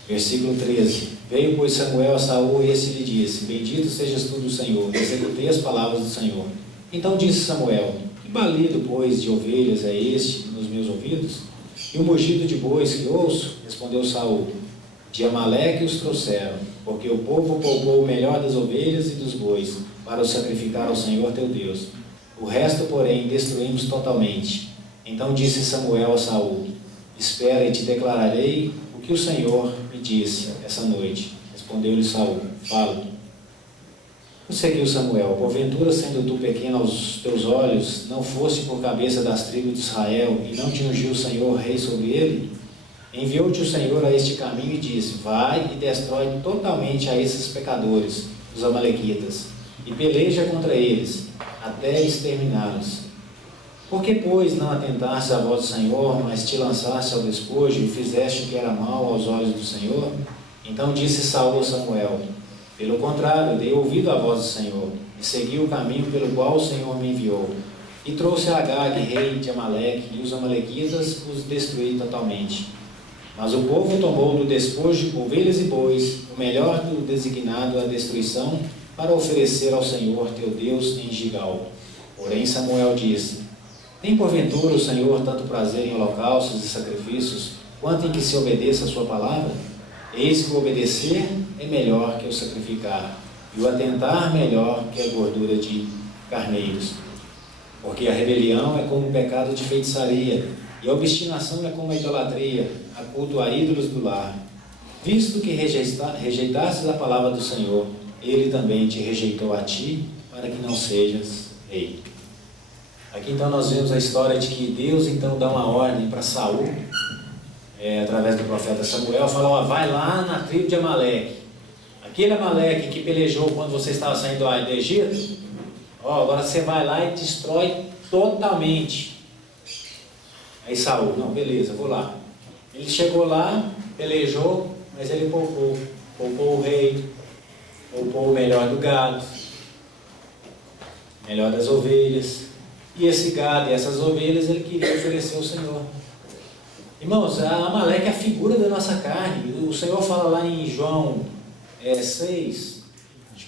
Versículo 13. Veio, pois, Samuel a Saul, e este lhe disse: Bendito sejas tu do Senhor, executei as palavras do Senhor. Então disse Samuel: Que balido, pois, de ovelhas é este nos meus ouvidos? E o mugido de bois que ouço? Respondeu Saul: De Amaleque os trouxeram, porque o povo poupou o melhor das ovelhas e dos bois, para o sacrificar ao Senhor teu Deus. O resto, porém, destruímos totalmente. Então disse Samuel a Saul: Espera, e te declararei o que o Senhor me disse essa noite. Respondeu-lhe Saul: Fala. Prosseguiu Samuel: Porventura, sendo tu pequeno aos teus olhos, não foste por cabeça das tribos de Israel, e não te ungiu o Senhor rei sobre ele? Enviou-te o Senhor a este caminho e disse: Vai e destrói totalmente a esses pecadores, os amalequitas, e peleja contra eles, até exterminá-los. Por que, pois, não atentaste à voz do Senhor, mas te lançaste ao despojo e fizeste o que era mal aos olhos do Senhor? Então disse Saul a Samuel: Pelo contrário, dei ouvido à voz do Senhor, e segui o caminho pelo qual o Senhor me enviou. E trouxe a Agag, rei de Amaleque, e os amalequitas os destruí totalmente. Mas o povo tomou do despojo ovelhas e bois, o melhor do designado à destruição, para oferecer ao Senhor teu Deus em Gigal. Porém Samuel disse: Tem porventura o Senhor tanto prazer em holocaustos e sacrifícios, quanto em que se obedeça a sua palavra? Eis que o obedecer é melhor que o sacrificar, e o atentar melhor que a gordura de carneiros. Porque a rebelião é como o pecado de feitiçaria, e a obstinação é como a idolatria, a culto a ídolos do lar. Visto que rejeitastes a palavra do Senhor, ele também te rejeitou a ti, para que não sejas rei. Aqui então nós vemos a história de que Deus então dá uma ordem para Saul, através do profeta Samuel, fala: vai lá na tribo de Amaleque, aquele Amaleque que pelejou quando você estava saindo do Egito, agora você vai lá e destrói totalmente. Aí Saul: não, beleza, vou lá. Ele chegou lá, pelejou, mas ele poupou o rei, poupou o melhor do gado, melhor das ovelhas, e esse gado e essas ovelhas ele queria oferecer ao Senhor. Irmãos, a Amaleque é a figura da nossa carne. O Senhor fala lá em João 6,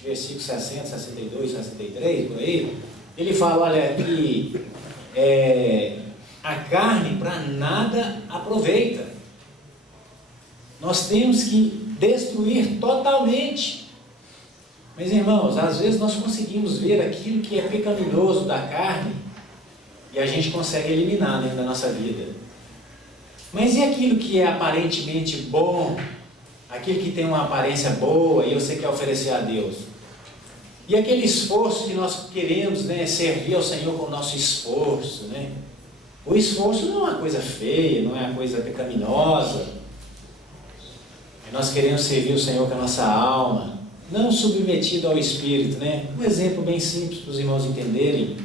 versículos 60, 62, 63, por aí, ele fala, olha, que a carne para nada aproveita. Nós temos que destruir totalmente. Mas, irmãos, às vezes nós conseguimos ver aquilo que é pecaminoso da carne e a gente consegue eliminar dentro da nossa vida. Mas e aquilo que é aparentemente bom, aquilo que tem uma aparência boa e você quer oferecer a Deus? E aquele esforço que nós queremos, servir ao Senhor com o nosso esforço, O esforço não é uma coisa feia, não é uma coisa pecaminosa. Nós queremos servir o Senhor com a nossa alma, não submetido ao Espírito, Um exemplo bem simples para os irmãos entenderem.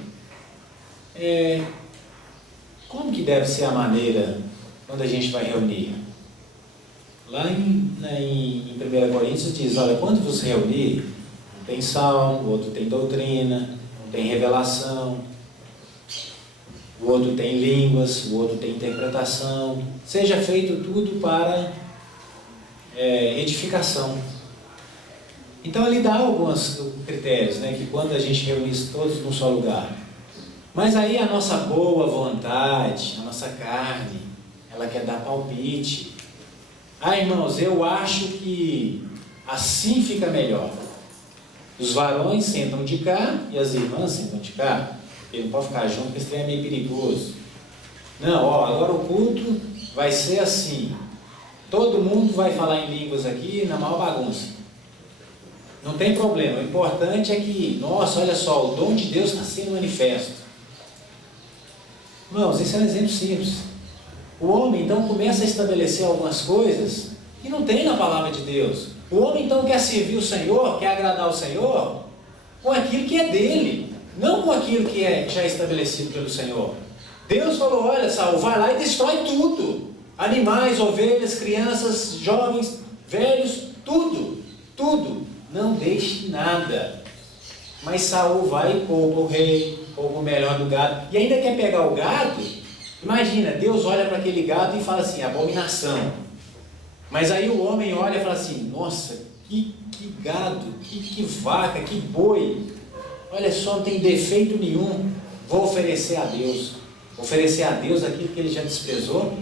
Como que deve ser a maneira quando a gente vai reunir? Lá em 1 Coríntios diz, olha, quando vos reunir, um tem salmo, o outro tem doutrina, um tem revelação, o outro tem línguas, o outro tem interpretação. Seja feito tudo para edificação. Então ele dá alguns critérios, que quando a gente reunisse todos num só lugar. Mas aí a nossa boa vontade, a nossa carne, ela quer dar palpite. Irmãos, eu acho que assim fica melhor. Os varões sentam de cá e as irmãs sentam de cá. Ele não pode ficar junto, porque esse trem é meio perigoso. Não, agora o culto vai ser assim. Todo mundo vai falar em línguas aqui na maior bagunça. Não tem problema. O importante é que, nossa, olha só, o dom de Deus está sendo manifesto. Irmãos, esse é um exemplo simples. O homem então começa a estabelecer algumas coisas que não tem na palavra de Deus. O homem então quer servir o Senhor, quer agradar o Senhor com aquilo que é dele, não com aquilo que é já estabelecido pelo Senhor. Deus falou, olha Saul, vai lá e destrói tudo. Animais, ovelhas, crianças, jovens, velhos, tudo, tudo. Não deixe nada. Mas Saul vai e poupa o rei, poupa o melhor do gado, e ainda quer pegar o gado. Imagina, Deus olha para aquele gado e fala assim, abominação. Mas aí o homem olha e fala assim, nossa, que gado, que vaca, que boi. Olha só, não tem defeito nenhum. Vou oferecer a Deus. Oferecer a Deus aquilo que Ele já desprezou.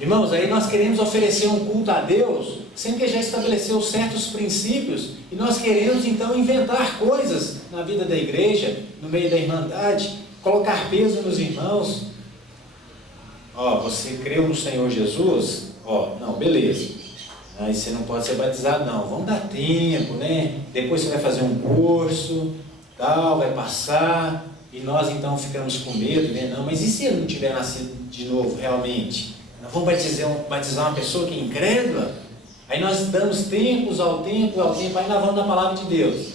Irmãos, aí nós queremos oferecer um culto a Deus, sendo que Ele já estabeleceu certos princípios, e nós queremos então inventar coisas na vida da igreja, no meio da irmandade, colocar peso nos irmãos. Ó, você creu no Senhor Jesus? Ó, não, beleza. Aí você não pode ser batizado, não. Vamos dar tempo, né? Depois você vai fazer um curso, tal, vai passar, e nós então ficamos com medo, né? Não, mas e se ele não tiver nascido de novo, realmente? Nós vamos batizar uma pessoa que é incrédula? Aí nós damos tempos ao tempo, aí nós vamos na palavra de Deus.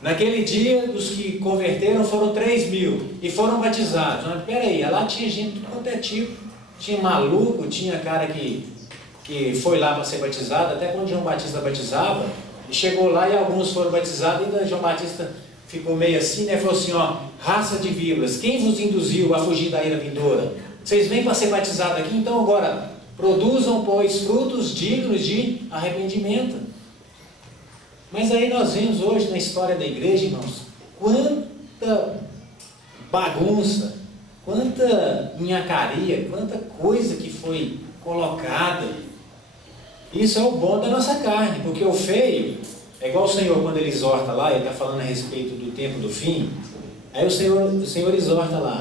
Naquele dia, os que converteram foram 3.000 e foram batizados. Mas peraí, lá tinha gente de quanto é tipo. Tinha maluco, tinha cara que foi lá para ser batizado, até quando João Batista batizava, e chegou lá e alguns foram batizados, e ainda João Batista ficou meio assim, né? Falou assim, ó, raça de víboras, quem vos induziu a fugir da ira vindoura? Vocês vêm para ser batizados aqui, então agora produzam, pois, frutos dignos de arrependimento. Mas aí nós vemos hoje na história da igreja, irmãos, quanta bagunça, quanta minhacaria, quanta coisa que foi colocada. Isso é o bom da nossa carne, porque o feio, é igual o Senhor quando Ele exorta lá, Ele está falando a respeito do tempo do fim, aí o Senhor exorta lá,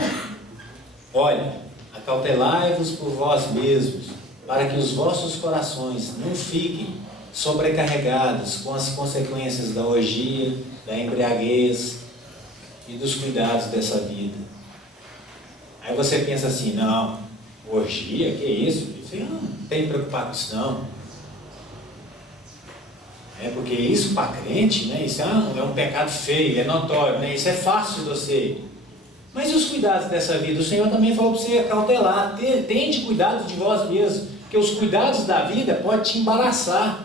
olha, acautelai-vos por vós mesmos, para que os vossos corações não fiquem sobrecarregados com as consequências da orgia, da embriaguez e dos cuidados dessa vida. Aí você pensa assim, não, orgia, que isso? Você não tem que preocupar com isso não. É porque isso para crente, né, isso é um pecado feio, é notório, né, isso é fácil de você. Mas e os cuidados dessa vida? O Senhor também falou para você acautelar, tende cuidado de vós mesmos, porque os cuidados da vida podem te embaraçar.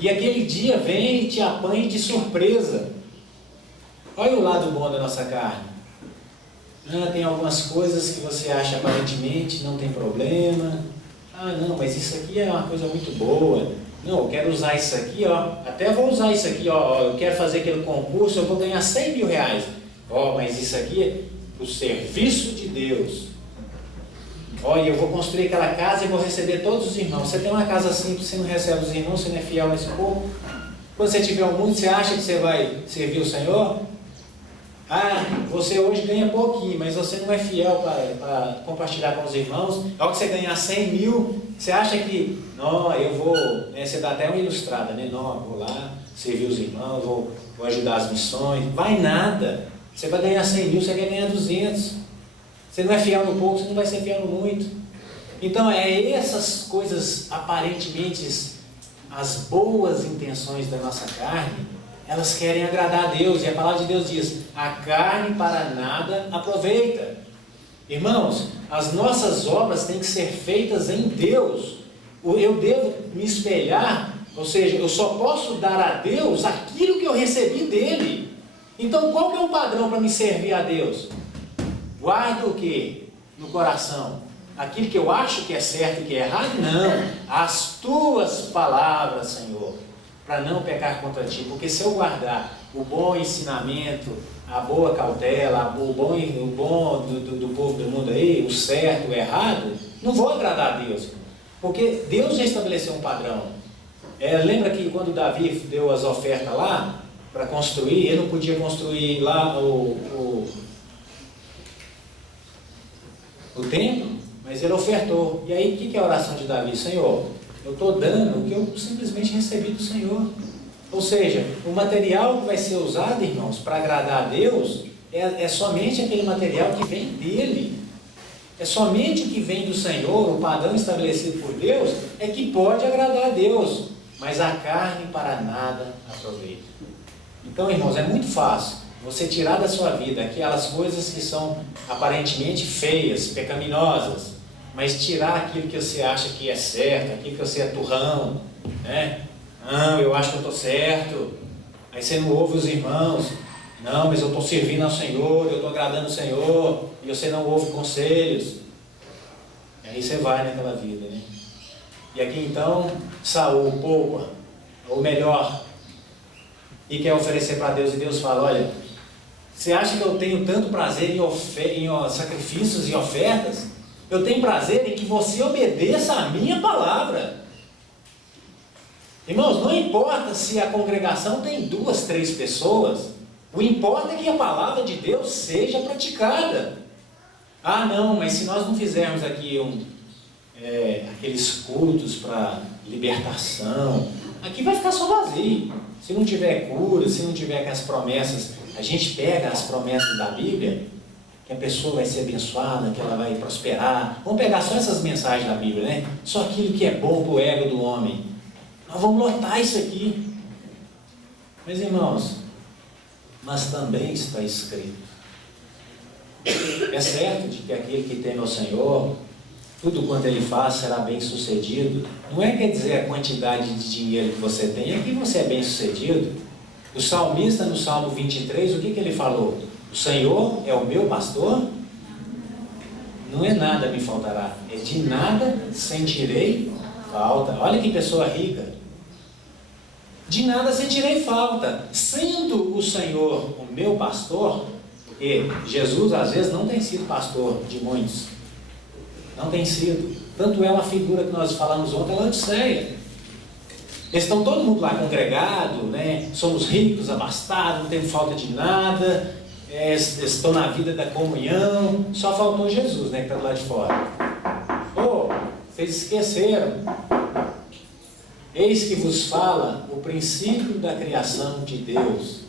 E aquele dia vem e te apanha de surpresa. Olha o lado bom da nossa carne. Tem algumas coisas que você acha aparentemente não tem problema. Não, mas isso aqui é uma coisa muito boa. Não, eu quero usar isso aqui, ó. Até vou usar isso aqui, ó. Eu quero fazer aquele concurso, eu vou ganhar 100 mil reais. Mas isso aqui é o serviço de Deus. Olha, eu vou construir aquela casa e vou receber todos os irmãos. Você tem uma casa simples, você não recebe os irmãos, você não é fiel nesse povo. Quando você tiver um mundo, você acha que você vai servir o Senhor? Você hoje ganha pouquinho, mas você não é fiel para compartilhar com os irmãos. Ao que você ganhar 100 mil, você acha que, não, eu vou, né, você dá até uma ilustrada, né? Não, eu vou lá servir os irmãos, vou ajudar as missões. Vai nada. Você vai ganhar 100 mil, você quer ganhar 200. Você não é fiel no pouco, você não vai ser fiel no muito. Então essas coisas aparentemente, as boas intenções da nossa carne, elas querem agradar a Deus, e a palavra de Deus diz, a carne para nada aproveita. Irmãos, as nossas obras têm que ser feitas em Deus. Eu devo me espelhar, ou seja, eu só posso dar a Deus aquilo que eu recebi dele. Então qual que é o padrão para me servir a Deus? Guarda o que no coração? Aquilo que eu acho que é certo e que é errado? Não, as tuas palavras, Senhor, para não pecar contra ti. Porque se eu guardar o bom ensinamento, a boa cautela, o bom do povo do mundo aí, o certo, o errado, não vou agradar a Deus. Porque Deus já estabeleceu um padrão. Lembra que quando Davi deu as ofertas lá, para construir, ele não podia construir lá o templo, mas ele ofertou. E aí, o que é a oração de Davi? Senhor, eu estou dando o que eu simplesmente recebi do Senhor. Ou seja, o material que vai ser usado, irmãos, para agradar a Deus, é somente aquele material que vem dele. É somente o que vem do Senhor, o padrão estabelecido por Deus, é que pode agradar a Deus. Mas a carne para nada aproveita. Então, irmãos, é muito fácil você tirar da sua vida aquelas coisas que são aparentemente feias, pecaminosas, mas tirar aquilo que você acha que é certo, aquilo que você é turrão, né? Não, eu acho que eu estou certo. Aí você não ouve os irmãos. Não, mas eu estou servindo ao Senhor, eu estou agradando o Senhor, e você não ouve conselhos. E aí você vai naquela vida, né? E aqui então, Saul poupa, ou melhor, e quer oferecer para Deus, e Deus fala, olha, você acha que eu tenho tanto prazer em sacrifícios e ofertas? Eu tenho prazer em que você obedeça a minha palavra. Irmãos, não importa se a congregação tem 2, 3 pessoas, o importa é que a palavra de Deus seja praticada. Ah não, mas se nós não fizermos aqui aqueles cultos para libertação, aqui vai ficar só vazio. Se não tiver cura, se não tiver aquelas promessas, a gente pega as promessas da Bíblia, que a pessoa vai ser abençoada, que ela vai prosperar. Vamos pegar só essas mensagens da Bíblia, né? Só aquilo que é bom para o ego do homem. Nós vamos lotar isso aqui. Mas irmãos, mas também está escrito. É certo de que aquele que teme ao Senhor, tudo quanto ele faz será bem sucedido. Não quer dizer a quantidade de dinheiro que você tem, é que você é bem sucedido. O salmista no Salmo 23, o que ele falou? O Senhor é o meu pastor, não é nada me faltará, é de nada sentirei falta. Olha que pessoa rica. De nada sentirei falta. Sendo o Senhor o meu pastor, porque Jesus às vezes não tem sido pastor de muitos, não tem sido. Tanto é uma figura que nós falamos ontem, a Laodiceia. Eles estão todo mundo lá congregado, né? Somos ricos, abastados, não temos falta de nada, estão na vida da comunhão, só faltou Jesus, né, que está do lado de fora. Vocês esqueceram. Eis que vos fala o princípio da criação de Deus.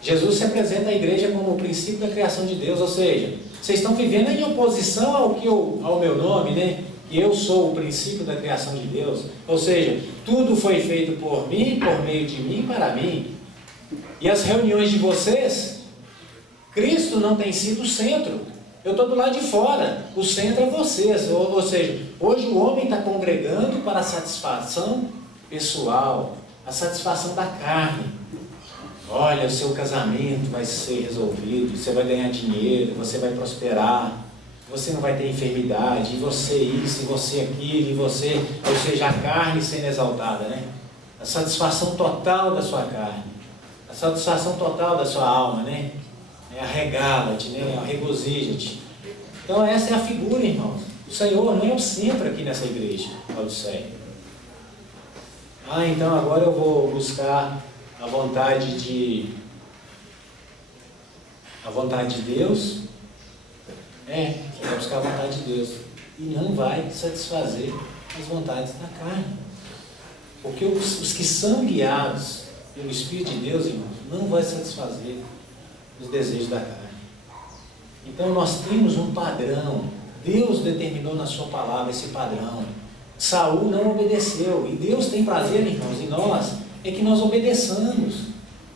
Jesus se apresenta à igreja como o princípio da criação de Deus, ou seja, vocês estão vivendo em oposição ao meu nome, né? Que eu sou o princípio da criação de Deus. Ou seja, tudo foi feito por mim, por meio de mim, para mim. E as reuniões de vocês, Cristo não tem sido o centro. Eu estou do lado de fora, o centro é vocês. Ou seja, hoje o homem está congregando para a satisfação pessoal, a satisfação da carne. Olha, o seu casamento vai ser resolvido, você vai ganhar dinheiro, você vai prosperar, você não vai ter enfermidade, e você isso, e você aquilo, e você, ou seja, a carne sendo exaltada, né? A satisfação total da sua carne, a satisfação total da sua alma, né? Arregala-te, né? Regozija-te. Então essa é a figura, irmãos. O Senhor não é o centro aqui nessa igreja, Laodiceia. Então agora eu vou buscar a vontade de Deus. Você vai buscar a vontade de Deus e não vai satisfazer as vontades da carne, porque os que são guiados pelo Espírito de Deus, irmãos, não vai satisfazer os desejos da carne. Então nós temos um padrão. Deus determinou na sua palavra esse padrão. Saul não obedeceu, e Deus tem prazer, irmãos, em nós, é que nós obedeçamos,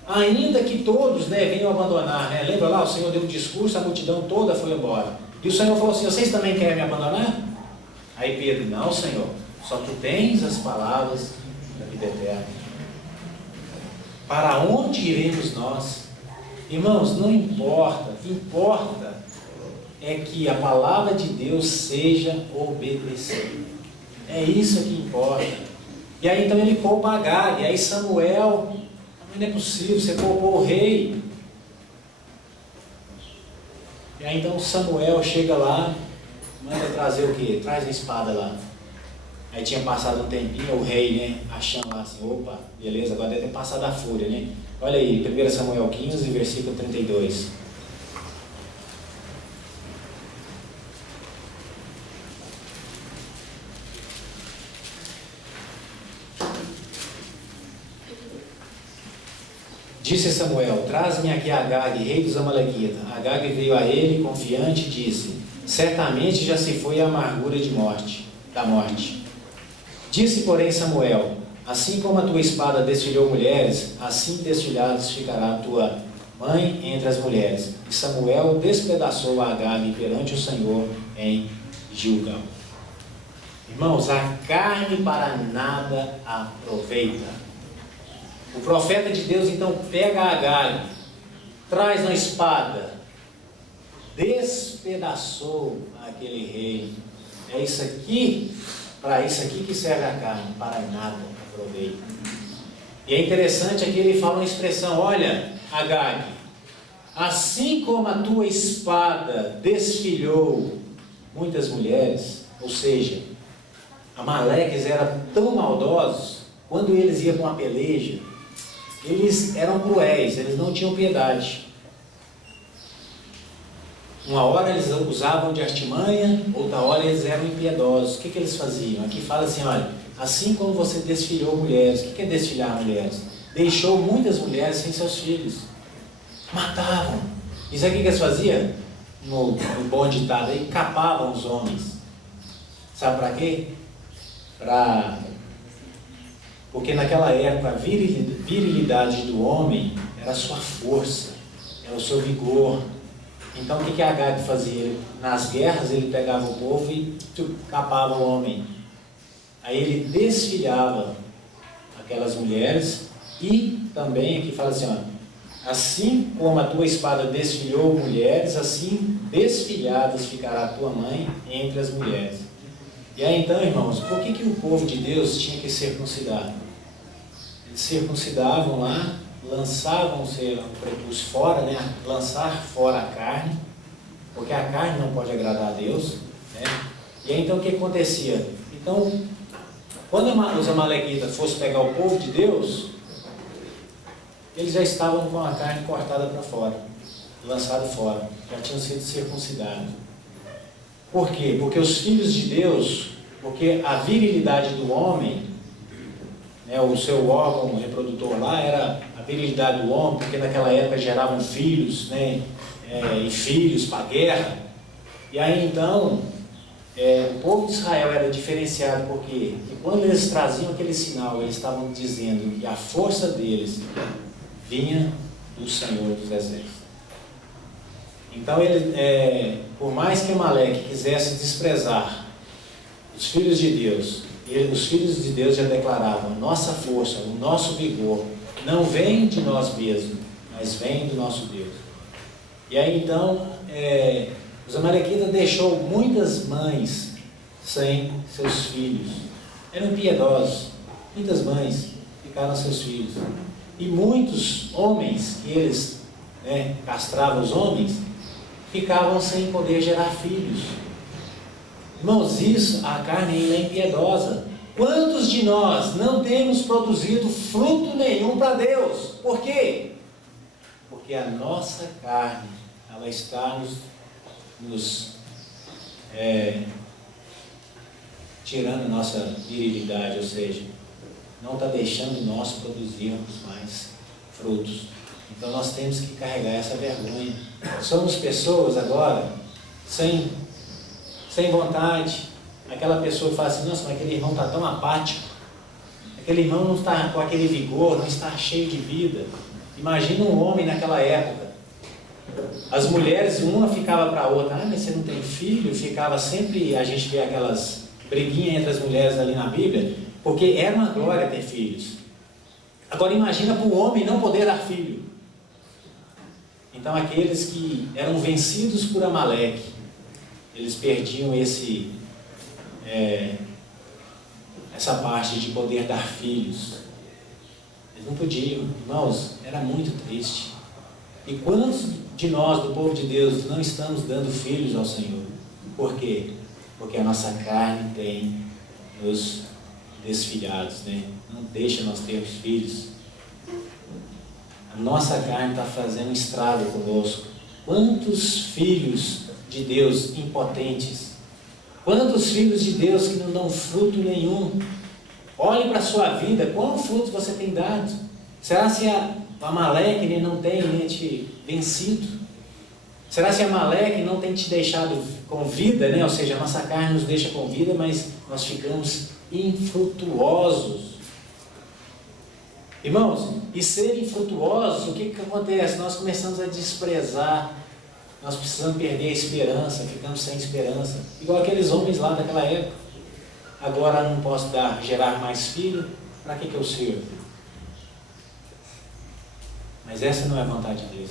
ainda que todos venham abandonar, né? Lembra lá, o Senhor deu um discurso, a multidão toda foi embora, e o Senhor falou assim, vocês também querem me abandonar? Aí Pedro, não, Senhor, só tu tens as palavras da vida eterna. Para onde iremos nós? Irmãos, não importa, importa é que a palavra de Deus seja obedecida. É isso que importa. E aí então ele poupa Agag, e aí Samuel, não é possível, você poupou o rei. E aí então Samuel chega lá, manda trazer o quê? Traz a espada lá. Aí tinha passado um tempinho, o rei, né, achando lá assim, opa, beleza, agora deve ter passado a fúria, né? Olha aí, 1 Samuel 15, versículo 32. Disse Samuel: traze-me aqui Agag, rei dos Amalequitas. Agag veio a ele confiante e disse: certamente já se foi a amargura da morte. Disse, porém, Samuel: assim como a tua espada desfilhou mulheres, assim desfilhados ficará a tua mãe entre as mulheres. E Samuel despedaçou a Agag perante o Senhor em Gilgal. Irmãos, a carne para nada aproveita. O profeta de Deus então pega a Agag, traz uma espada, despedaçou aquele rei. É isso aqui, para isso aqui que serve a carne, para nada aproveita. E é interessante aqui ele fala uma expressão: olha, Agag, assim como a tua espada desfilhou muitas mulheres, ou seja, Amaleques eram tão maldosos, quando eles iam com a peleja, eles eram cruéis, eles não tinham piedade. Uma hora eles usavam de artimanha, outra hora eles eram impiedosos. O que eles faziam? Aqui fala assim: olha, assim como você desfilhou mulheres. O que é desfilhar mulheres? Deixou muitas mulheres sem seus filhos. Matavam. Isso aqui que eles faziam? No bom ditado aí, capavam os homens. Sabe para quê? Porque naquela época a virilidade do homem era a sua força, era o seu vigor. Então o que Agag fazia? Nas guerras ele pegava o povo e capava o homem. Aí ele desfilhava aquelas mulheres. E também aqui fala assim: ó, assim como a tua espada desfilhou mulheres, assim desfilhadas ficará a tua mãe entre as mulheres. E aí então, irmãos, por que o povo de Deus tinha que circuncidar? Eles circuncidavam lá, lançavam o prepúcio fora, né? Lançar fora a carne, porque a carne não pode agradar a Deus, né? E aí então o que acontecia? Então, quando os amalequitas fossem pegar o povo de Deus, eles já estavam com a carne cortada para fora, lançada fora, já tinham sido circuncidados. Por quê? Porque os filhos de Deus, porque a virilidade do homem, né, o seu órgão reprodutor lá era a virilidade do homem, porque naquela época geravam filhos, né, e filhos para a guerra. E aí então, o povo de Israel era diferenciado porque quando eles traziam aquele sinal, eles estavam dizendo que a força deles vinha do Senhor dos Exércitos. Então, por mais que Amaleque quisesse desprezar os filhos de Deus, os filhos de Deus já declaravam: nossa força, o nosso vigor, não vem de nós mesmos, mas vem do nosso Deus. E aí então, os amalequitas deixou muitas mães sem seus filhos. Eram piedosos, muitas mães ficaram sem seus filhos. E muitos homens, que eles castravam os homens, ficavam sem poder gerar filhos. Irmãos, isso, a carne é impiedosa. Quantos de nós não temos produzido fruto nenhum para Deus? Por quê? Porque a nossa carne, ela está nos tirando a nossa virilidade, ou seja, não está deixando nós produzirmos mais frutos. Então nós temos que carregar essa vergonha. Somos pessoas agora sem vontade. Aquela pessoa que fala assim: nossa, mas aquele irmão está tão apático, aquele irmão não está com aquele vigor, não está cheio de vida. Imagina um homem naquela época. As mulheres, uma ficava para a outra: ah, mas você não tem filho? Ficava sempre, a gente vê aquelas briguinhas entre as mulheres ali na Bíblia, porque era uma glória ter filhos. Agora imagina para o homem não poder dar filho. Então aqueles que eram vencidos por Amaleque, eles perdiam essa parte de poder dar filhos. Eles não podiam, irmãos, era muito triste. E quantos de nós, do povo de Deus, não estamos dando filhos ao Senhor? Por quê? Porque a nossa carne tem nos desfilhados, né? Não deixa nós termos filhos. A nossa carne está fazendo um estrago conosco. Quantos filhos de Deus impotentes? Quantos filhos de Deus que não dão fruto nenhum? Olhe para a sua vida, qual fruto você tem dado? Será se o Amaleque, né, não tem, né, te vencido? Será que Amaleque não tem te deixado com vida, né? Ou seja, a nossa carne nos deixa com vida, mas nós ficamos infrutuosos. Irmãos, e ser infrutuosos, o que acontece? Nós começamos a desprezar, nós precisamos perder a esperança, ficamos sem esperança, igual aqueles homens lá daquela época. Agora não posso gerar mais filho, para que eu sirvo? Mas essa não é a vontade de Deus.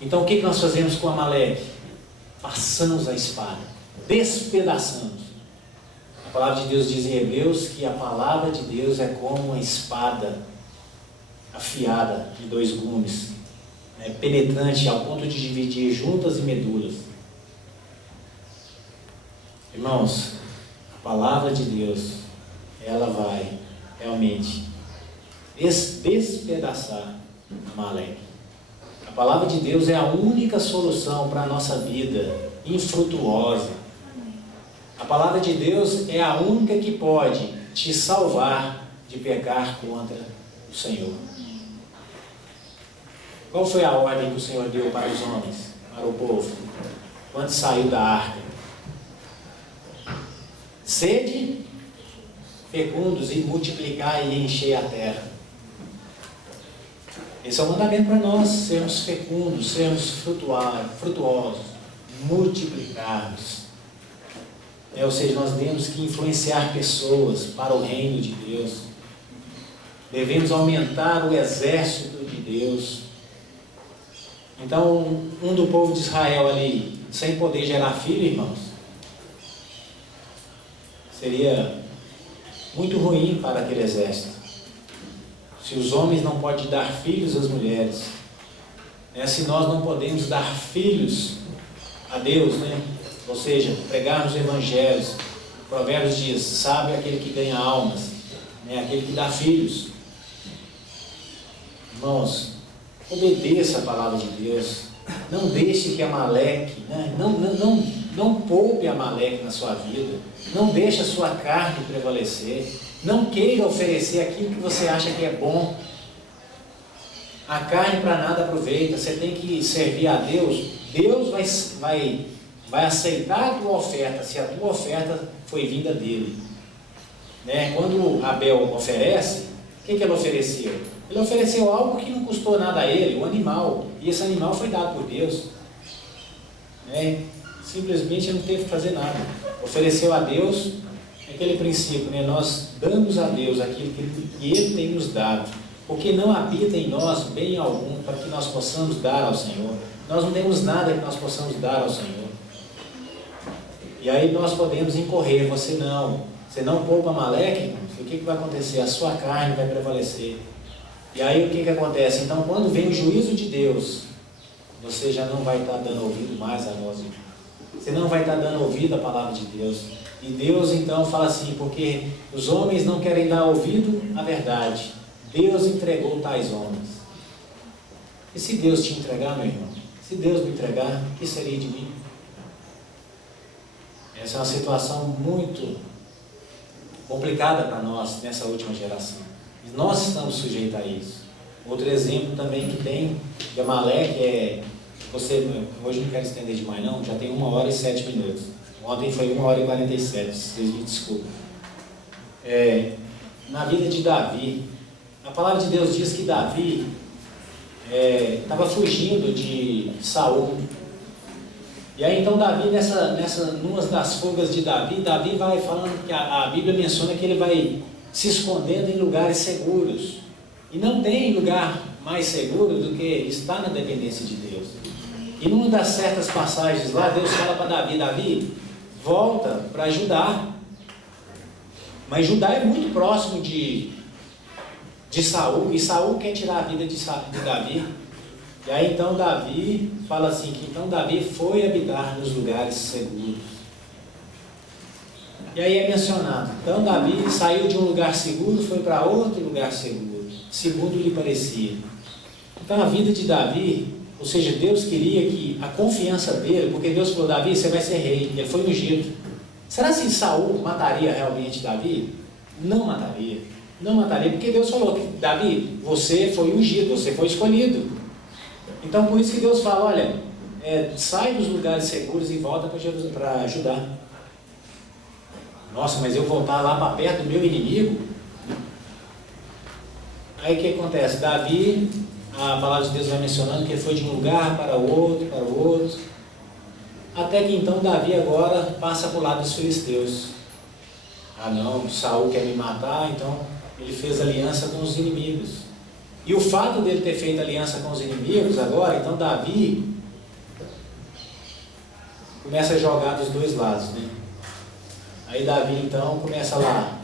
Então o que nós fazemos com Amaleque? Passamos a espada, despedaçamos. A palavra de Deus diz em Hebreus que a palavra de Deus é como uma espada afiada de 2 gumes, penetrante ao ponto de dividir juntas e medulas. Irmãos, a palavra de Deus, ela vai realmente despedaçar Amaleque. A palavra de Deus é a única solução para a nossa vida infrutuosa. A palavra de Deus é a única que pode te salvar de pecar contra o Senhor. Qual foi a ordem que o Senhor deu para os homens, para o povo, quando saiu da arca? Sede, fecundos, e multiplicar e encher a terra. Esse é o mandamento para nós, sermos fecundos, sermos frutuosos, multiplicarmos. Ou seja, nós temos que influenciar pessoas para o reino de Deus. Devemos aumentar o exército de Deus. Então, um do povo de Israel ali, sem poder gerar filho, irmãos, seria muito ruim para aquele exército. Se os homens não podem dar filhos às mulheres, se nós não podemos dar filhos a Deus, ou seja, pregarmos evangelhos, Provérbios diz, sabe aquele que ganha almas, aquele que dá filhos. Irmãos, obedeça a palavra de Deus, não deixe que Amaleque, não poupe Amaleque na sua vida, não deixe a sua carne prevalecer, não queira oferecer aquilo que você acha que é bom. A carne para nada aproveita, você tem que servir a Deus. Deus vai aceitar a tua oferta, se a tua oferta foi vinda dele. Quando Abel oferece, o que ele ofereceu? Ele ofereceu algo que não custou nada a ele, o animal, e esse animal foi dado por Deus. Simplesmente não teve que fazer nada, ofereceu a Deus aquele princípio, nós damos a Deus aquilo que Ele tem nos dado, porque não habita em nós bem algum para que nós possamos dar ao Senhor. Nós não temos nada que nós possamos dar ao Senhor. E aí nós podemos incorrer. Você não poupa Amaleque, o que vai acontecer? A sua carne vai prevalecer. E aí o que acontece? Então, quando vem o juízo de Deus, você já não vai estar dando ouvido mais a nós. Você não vai estar dando ouvido à palavra de Deus. E Deus então fala assim, porque os homens não querem dar ouvido à verdade, Deus entregou tais homens. E se Deus te entregar, meu irmão, se Deus me entregar, o que seria de mim? Essa é uma situação muito complicada para nós nessa última geração. E nós estamos sujeitos a isso. Outro exemplo também que tem de Amaleque hoje não quero estender demais não, já tem 1h07. Ontem foi 1h47, vocês me desculpem. Na vida de Davi, a palavra de Deus diz que Davi estava fugindo de Saul. E aí então Davi, numa das fugas de Davi vai falando que a Bíblia menciona que ele vai se escondendo em lugares seguros. E não tem lugar mais seguro do que estar na dependência de Deus. E numa das certas passagens lá, Deus fala para Davi, volta para Judá. Mas Judá é muito próximo de Saul, e Saul quer tirar a vida de Davi. E aí então Davi fala assim, que então Davi foi habitar nos lugares seguros. E aí é mencionado, então Davi saiu de um lugar seguro, foi para outro lugar seguro, segundo lhe parecia. Então a vida de Davi, ou seja, Deus queria que a confiança dele, porque Deus falou, Davi, você vai ser rei, ele foi ungido. Será que Saul mataria realmente Davi? Não mataria. Não matarei, porque Deus falou que, Davi, você foi ungido, você foi escolhido. Então, por isso que Deus fala, olha, sai dos lugares seguros e volta para Judá. Nossa, mas eu voltar lá para perto do meu inimigo? Aí o que acontece? Davi, a palavra de Deus vai mencionando que ele foi de um lugar para o outro, até que então Davi agora passa para o lado dos filisteus. Ah não, Saul quer me matar, então ele fez aliança com os inimigos. E o fato dele ter feito aliança com os inimigos agora, então Davi começa a jogar dos dois lados, né? Aí Davi então começa lá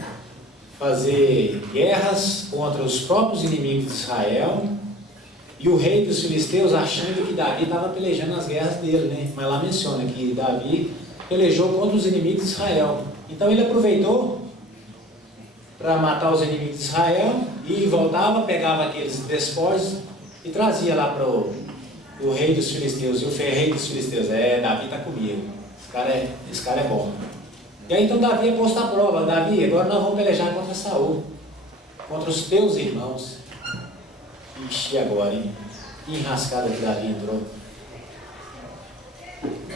fazer guerras contra os próprios inimigos de Israel, e o rei dos filisteus achando que Davi estava pelejando as guerras dele, né? Mas lá menciona que Davi pelejou contra os inimigos de Israel. Então ele aproveitou para matar os inimigos de Israel e voltava, pegava aqueles despojos e trazia lá para o rei dos filisteus. E o rei dos filisteus, Davi está comigo, esse cara é bom. E aí então Davi é posto à prova. Davi, agora nós vamos pelejar contra Saul, contra os teus irmãos. Ixi, agora, hein? Que enrascada que Davi entrou.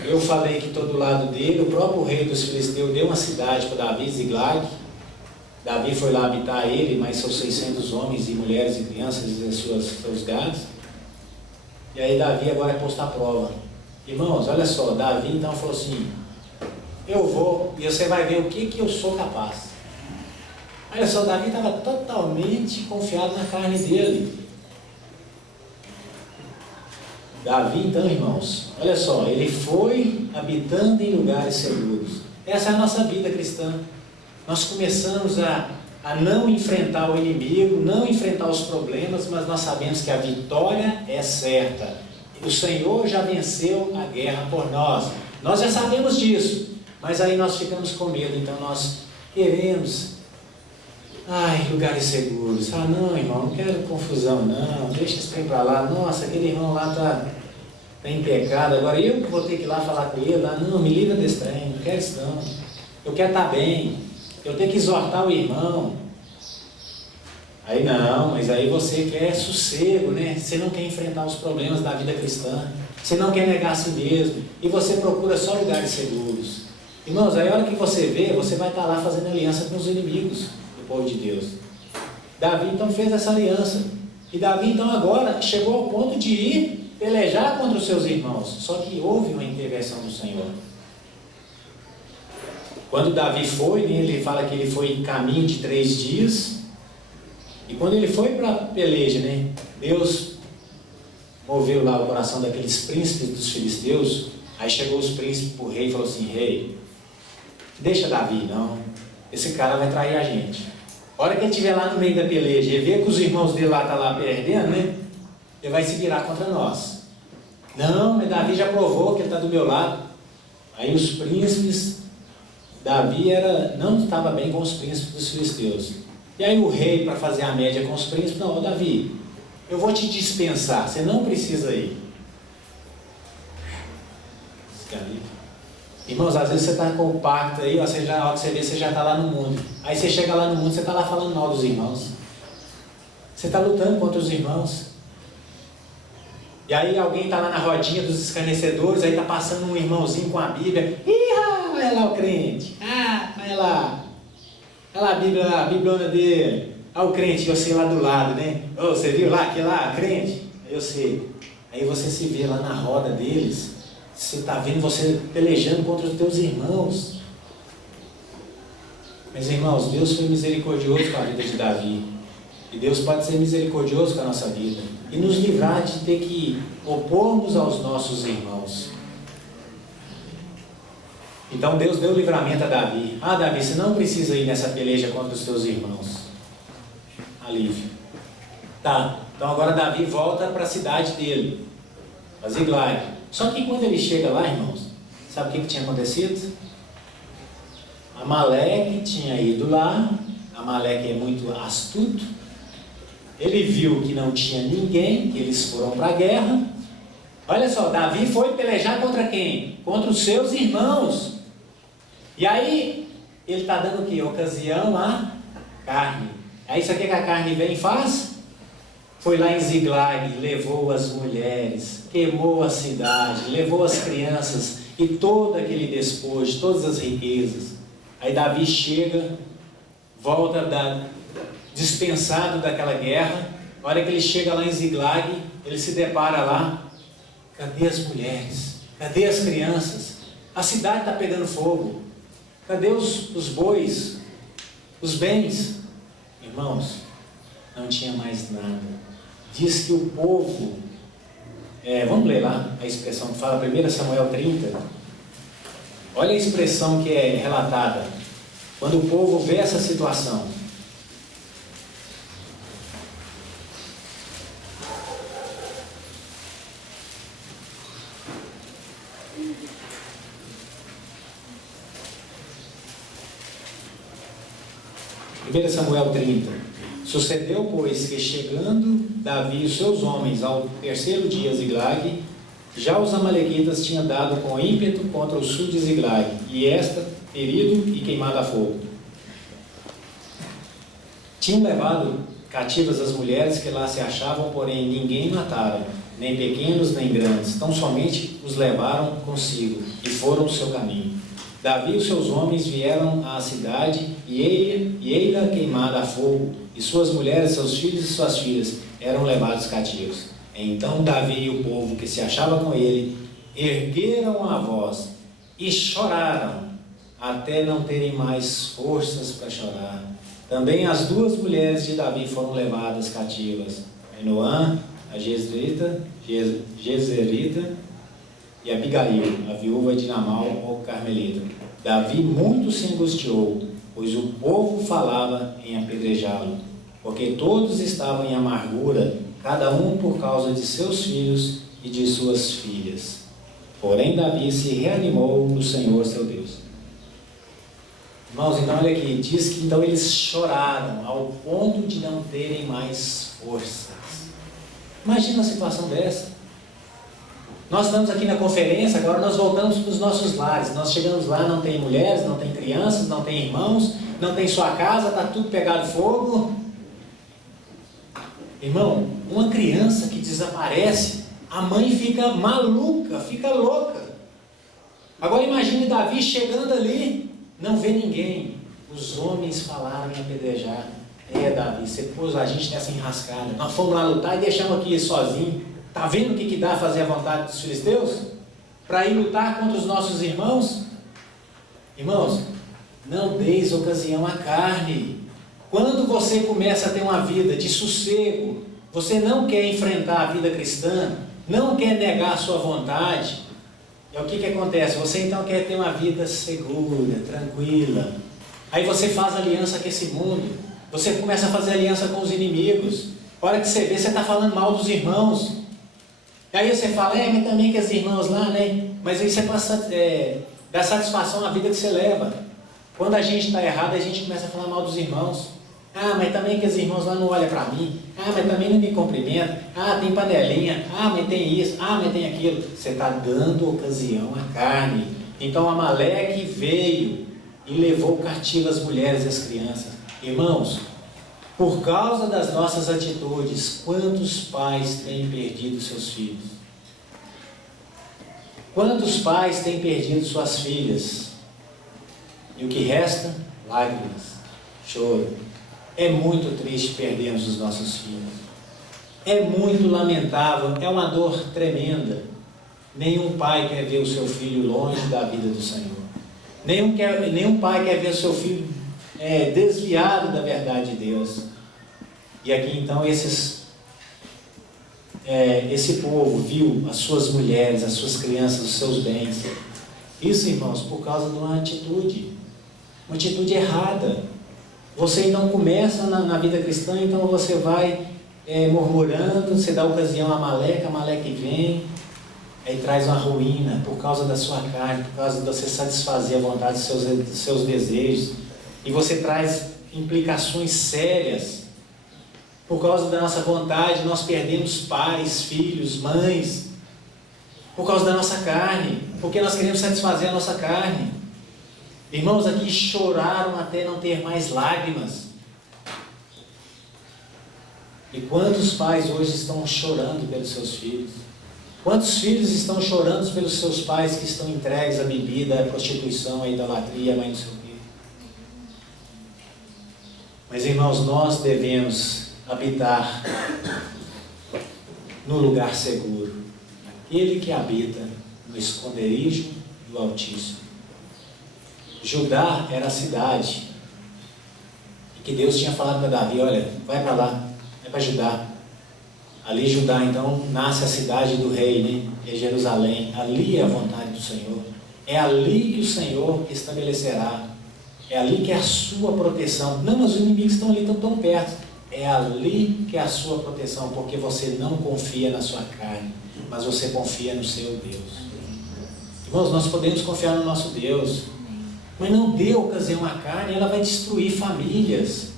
Eu falei que todo lado dele, o próprio rei dos filisteus deu uma cidade para Davi, Ziglag. Davi foi lá habitar ele, mais seus 600 homens e mulheres e crianças e seus gados. E aí Davi agora é posto à prova. Irmãos, olha só, Davi então falou assim, eu vou e você vai ver o que eu sou capaz. Olha só, Davi estava totalmente confiado na carne dele. Davi então, irmãos, olha só, ele foi habitando em lugares seguros. Essa é a nossa vida cristã. Nós começamos a não enfrentar o inimigo, não enfrentar os problemas, mas nós sabemos que a vitória é certa. O Senhor já venceu a guerra por nós. Nós já sabemos disso, mas aí nós ficamos com medo, então nós queremos lugares seguros. Ah não, irmão, não quero confusão não, deixa esse trem para lá. Nossa, aquele irmão lá está em pecado, agora eu que vou ter que ir lá falar com ele. Ah não, me livra desse trem, não quero isso não. Eu quero estar bem, eu tenho que exortar o irmão. Aí não, mas aí você quer sossego, né? Você não quer enfrentar os problemas da vida cristã, você não quer negar a si mesmo, e você procura só lugares seguros. Irmãos, aí a hora que você vê, você vai estar lá fazendo aliança com os inimigos do povo de Deus. Davi então fez essa aliança, e Davi então agora chegou ao ponto de ir pelejar contra os seus irmãos, só que houve uma intervenção do Senhor. Quando Davi foi, ele fala que ele foi em caminho de 3 dias, e quando ele foi para a peleja, Deus moveu lá o coração daqueles príncipes dos filisteus. Aí chegou os príncipes para o rei e falou assim, rei, deixa Davi não, esse cara vai trair a gente. A hora que ele estiver lá no meio da peleja, ele vê que os irmãos dele lá estão lá perdendo, ele vai se virar contra nós. Não, mas Davi já provou que ele está do meu lado. Aí os príncipes, Davi não estava bem com os príncipes dos filisteus. E aí o rei, para fazer a média com os príncipes, não, Davi, eu vou te dispensar, você não precisa ir. Irmãos, às vezes você está com o pacto aí, a hora que você vê, você já está lá no mundo. Aí você chega lá no mundo, você está lá falando mal dos irmãos. Você está lutando contra os irmãos. E aí alguém está lá na rodinha dos escarnecedores, aí está passando um irmãozinho com a Bíblia. Olha lá o crente. Olha lá. Olha lá a Bibliona dele. Olha o crente, eu sei lá do lado, você viu lá, aquele lá, crente? Eu sei. Aí você se vê lá na roda deles. Você está vendo você pelejando contra os teus irmãos. Mas irmãos, Deus foi misericordioso com a vida de Davi. E Deus pode ser misericordioso com a nossa vida. E nos livrar de ter que opor-nos aos nossos irmãos. Então Deus deu livramento a Davi. Davi, você não precisa ir nessa peleja contra os teus irmãos. Alívio. Tá, então agora Davi volta para a cidade dele, a Ziglag. Só que quando ele chega lá, irmãos, sabe o que tinha acontecido? Amaleque tinha ido lá. Amaleque é muito astuto. Ele viu que não tinha ninguém, que eles foram para a guerra. Olha só, Davi foi pelejar contra quem? Contra os seus irmãos. E aí, ele está dando o quê? Ocasião à carne. Aí sabe o que a carne vem e faz? Foi lá em Ziglag, levou as mulheres, queimou a cidade, levou as crianças e todo aquele despojo, todas as riquezas. Aí Davi chega, volta dispensado daquela guerra. A hora que ele chega lá em Ziglag, ele se depara lá. Cadê as mulheres? Cadê as crianças? A cidade está pegando fogo. Cadê os bois? Os bens? Irmãos, não tinha mais nada. Diz que o povo, vamos ler lá a expressão que fala 1 Samuel 30. Olha a expressão que é relatada. Quando o povo vê essa situação. Primeiro Samuel 30. Sucedeu, pois, que chegando Davi e os seus homens ao terceiro dia a Ziglag, já os amalequitas tinham dado com ímpeto contra o sul de Ziglag, e esta ferido e queimado a fogo. Tinham levado cativas as mulheres que lá se achavam, porém ninguém mataram, nem pequenos nem grandes, tão somente os levaram consigo, e foram o seu caminho. Davi e os seus homens vieram à cidade, e ei-la queimada a fogo, e suas mulheres, seus filhos e suas filhas eram levados cativos. Então Davi e o povo que se achava com ele ergueram a voz e choraram, até não terem mais forças para chorar. Também as duas mulheres de Davi foram levadas cativas, Ainoã, a Jezreelita, e Abigail, a viúva de Nabal, o carmelita. Davi muito se angustiou, pois o povo falava em apedrejá-lo, porque todos estavam em amargura, cada um por causa de seus filhos e de suas filhas. Porém Davi se reanimou no Senhor seu Deus. Irmãos, então olha aqui, diz que então eles choraram ao ponto de não terem mais forças. Imagina uma situação dessa. Nós estamos aqui na conferência, agora nós voltamos para os nossos lares. Nós chegamos lá, não tem mulheres, não tem crianças, não tem irmãos, não tem sua casa, está tudo pegado fogo. Irmão, uma criança que desaparece, a mãe fica maluca, fica louca. Agora imagine Davi chegando ali, não vê ninguém. Os homens falaram em apedrejar. Davi, você pôs a gente nessa enrascada. Nós fomos lá lutar e deixamos aqui sozinho. Está vendo o que dá fazer a vontade dos filisteus? Para ir lutar contra os nossos irmãos? Irmãos, não deis ocasião à carne. Quando você começa a ter uma vida de sossego, você não quer enfrentar a vida cristã, não quer negar a sua vontade, o que acontece? Você então quer ter uma vida segura, tranquila. Aí você faz aliança com esse mundo, você começa a fazer aliança com os inimigos. A hora que você vê, você está falando mal dos irmãos. Aí você fala, mas também que os irmãos lá, né? Mas aí você passa, dá satisfação à vida que você leva. Quando a gente está errado, a gente começa a falar mal dos irmãos. Mas também que os irmãos lá não olham para mim. Mas também não me cumprimentam. Tem panelinha. Mas tem isso. Mas tem aquilo. Você está dando ocasião à carne. Então Amaleque veio e levou cativo as mulheres e as crianças. Irmãos, por causa das nossas atitudes, quantos pais têm perdido seus filhos? Quantos pais têm perdido suas filhas? E o que resta? Lágrimas, choro. É muito triste perdermos os nossos filhos. É muito lamentável, é uma dor tremenda. Nenhum pai quer ver o seu filho longe da vida do Senhor. Nenhum pai quer ver o seu filho desviado da verdade de Deus. E aqui então esse povo viu as suas mulheres, as suas crianças, os seus bens. Isso, irmãos, por causa de uma atitude errada. Você então começa na vida cristã, então você vai murmurando, você dá ocasião a Amaleque vem, aí traz uma ruína por causa da sua carne, por causa de você satisfazer a vontade dos seus desejos. E você traz implicações sérias. Por causa da nossa vontade, nós perdemos pais, filhos, mães. Por causa da nossa carne. Porque nós queremos satisfazer a nossa carne. Irmãos, aqui choraram até não ter mais lágrimas. E quantos pais hoje estão chorando pelos seus filhos? Quantos filhos estão chorando pelos seus pais que estão entregues à bebida, à prostituição, à idolatria, à mãe do seu filho? Mas, irmãos, nós devemos habitar no lugar seguro, aquele que habita no esconderijo do Altíssimo. Judá era a cidade, e que Deus tinha falado para Davi: olha, vai para lá, vai para Judá. Ali Judá, então, nasce a cidade do rei, né? É Jerusalém. Ali é a vontade do Senhor. É ali que o Senhor estabelecerá. É ali que é a sua proteção. Não, mas os inimigos estão ali, estão tão perto. É ali que é a sua proteção, porque você não confia na sua carne, mas você confia no seu Deus. Irmãos, nós podemos confiar no nosso Deus, mas não dê ocasião à carne, ela vai destruir famílias.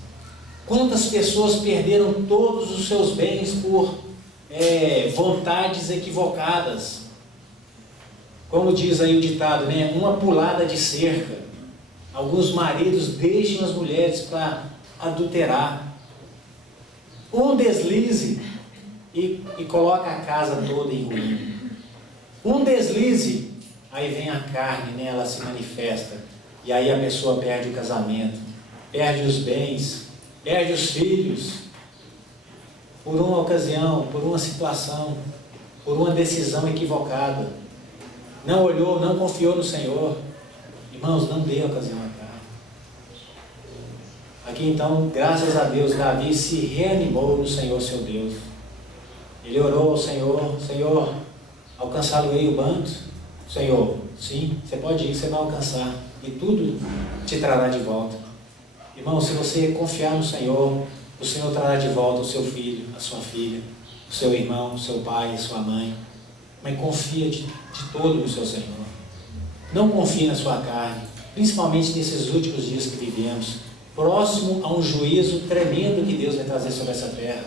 Quantas pessoas perderam todos os seus bens por vontades equivocadas? Como diz aí o ditado, né? Uma pulada de cerca. Alguns maridos deixam as mulheres para adulterar. Um deslize e coloca a casa toda em ruína. Um deslize, aí vem a carne, né? Ela se manifesta. E aí a pessoa perde o casamento, perde os bens, perde os filhos, por uma ocasião, por uma situação, por uma decisão equivocada. Não olhou, não confiou no Senhor. Irmãos, não dê ocasião à carne. Aqui então, graças a Deus, Davi se reanimou no Senhor seu Deus. Ele orou ao Senhor: Senhor, alcançá-lo-ei o bando? Senhor, sim, você pode ir, você vai alcançar, e tudo te trará de volta. Irmão, se você confiar no Senhor, o Senhor trará de volta o seu filho, a sua filha, o seu irmão, o seu pai, a sua mãe. Mas confia de todo no seu Senhor. Não confie na sua carne, principalmente nesses últimos dias que vivemos, próximo a um juízo tremendo que Deus vai trazer sobre essa terra.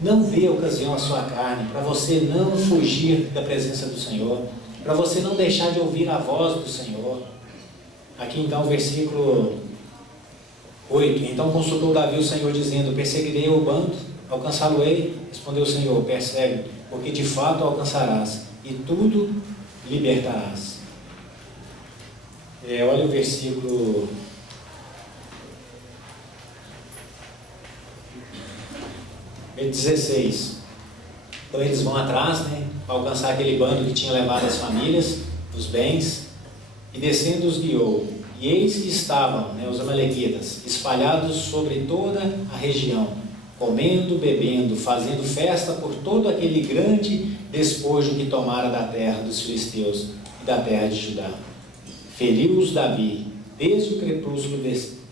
Não dê ocasião à sua carne, para você não fugir da presença do Senhor, para você não deixar de ouvir a voz do Senhor. Aqui então o versículo 8. Então consultou Davi o Senhor, dizendo: perseguirei o bando, alcançá-lo-ei? Respondeu o Senhor: persegue, porque de fato alcançarás, e tudo libertarás. Olha o versículo 16. Então eles vão atrás, né, para alcançar aquele bando que tinha levado as famílias, os bens, e descendo os guiou. E eis que estavam, né, os amalequitas, espalhados sobre toda a região, comendo, bebendo, fazendo festa por todo aquele grande despojo que tomara da terra dos filisteus e da terra de Judá. Feriu-os Davi, desde o crepúsculo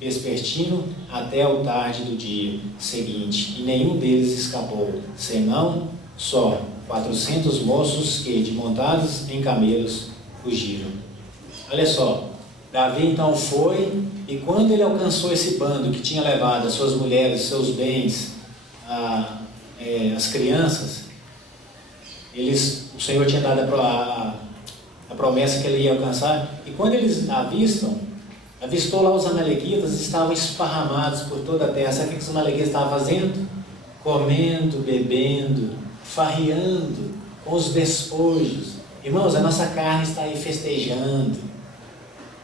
vespertino até o tarde do dia seguinte, e nenhum deles escapou, senão só 400 moços que, de montados em camelos, fugiram. Olha só, Davi então foi, e quando ele alcançou esse bando que tinha levado as suas mulheres, seus bens, as crianças, o Senhor tinha dado a promessa que ele ia alcançar, e quando eles avistou lá os amalequitas, estavam esparramados por toda a terra. Sabe o que os amalequitas estavam fazendo? Comendo, bebendo, farreando com os despojos. Irmãos, a nossa carne está aí festejando,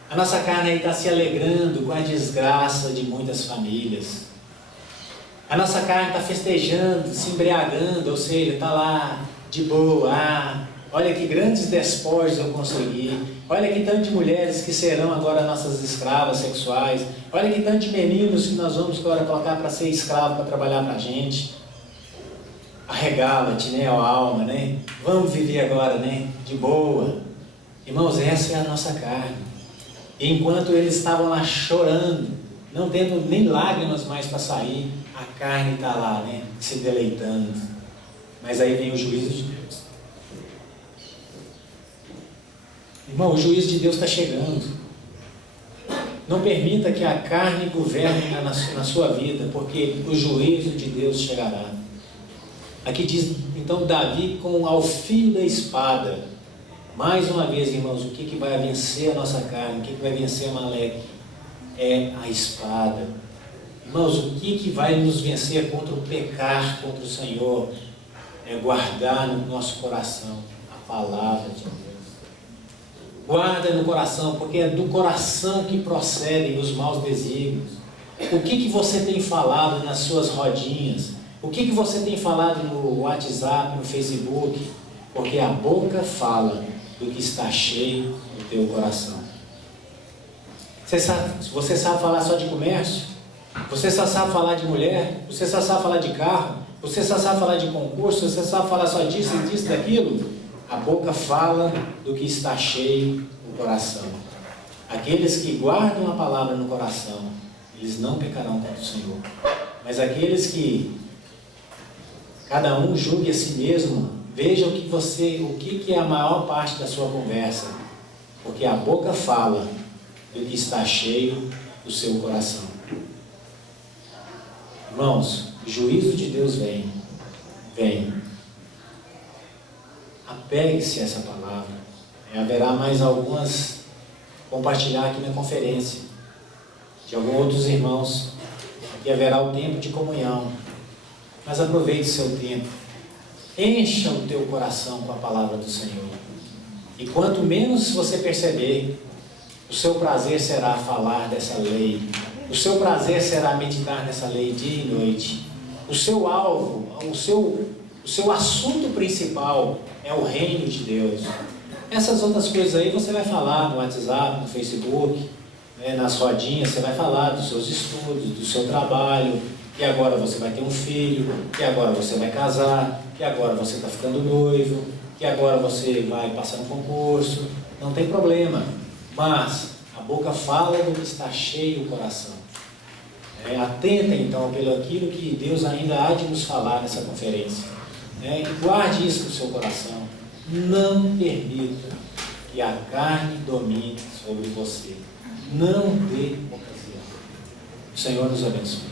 a nossa carne aí está se alegrando com a desgraça de muitas famílias. A nossa carne está festejando, se embriagando, ou seja, está lá de boa. Olha que grandes despojos eu consegui. Olha que tanto de mulheres que serão agora nossas escravas sexuais. Olha que tanto de meninos que nós vamos agora colocar para ser escravo, para trabalhar para a gente. Arregala-te, né, a alma, né? Vamos viver agora, né, de boa. Irmãos, essa é a nossa carne. E enquanto eles estavam lá chorando, não tendo nem lágrimas mais para sair, a carne está lá, né, se deleitando. Mas aí vem o juízo de Deus. Irmão, o juízo de Deus está chegando. Não permita que a carne governe na sua vida, porque o juízo de Deus chegará. Aqui diz, então, Davi com ao fio da espada. Mais uma vez, irmãos, o que vai vencer a nossa carne? O que vai vencer Amaleque? É a espada. Irmãos, o que vai nos vencer contra o pecar contra o Senhor? É guardar no nosso coração a palavra de Deus. Guarda no coração, porque é do coração que procedem os maus desígnios. O que você tem falado nas suas rodinhas? O que você tem falado no WhatsApp, no Facebook? Porque a boca fala do que está cheio do teu coração. Você sabe falar só de comércio? Você só sabe falar de mulher? Você só sabe falar de carro? Você só sabe falar de concurso? Você sabe falar só disso, disso, daquilo? A boca fala do que está cheio no coração. Aqueles que guardam a palavra no coração, eles não pecarão contra o Senhor. Mas aqueles que cada um julgue a si mesmo, veja o que é a maior parte da sua conversa. Porque a boca fala do que está cheio do seu coração. Irmãos, o juízo de Deus vem. Apegue-se a essa palavra. Haverá mais algumas compartilhar aqui na conferência de alguns outros irmãos. Aqui haverá o tempo de comunhão. Mas aproveite o seu tempo. Encha o teu coração com a palavra do Senhor. E quanto menos você perceber, o seu prazer será falar dessa lei. O seu prazer será meditar nessa lei dia e noite. O seu alvo, o seu assunto principal é o reino de Deus. Essas outras coisas aí você vai falar no WhatsApp, no Facebook, nas rodinhas, você vai falar dos seus estudos, do seu trabalho, que agora você vai ter um filho, que agora você vai casar, que agora você está ficando noivo, que agora você vai passar no concurso. Não tem problema. Mas a boca fala do que está cheio o coração. Atenta então pelo aquilo que Deus ainda há de nos falar nessa conferência. E guarde isso no seu coração. Não permita que a carne domine sobre você. Não dê ocasião. O Senhor nos abençoe.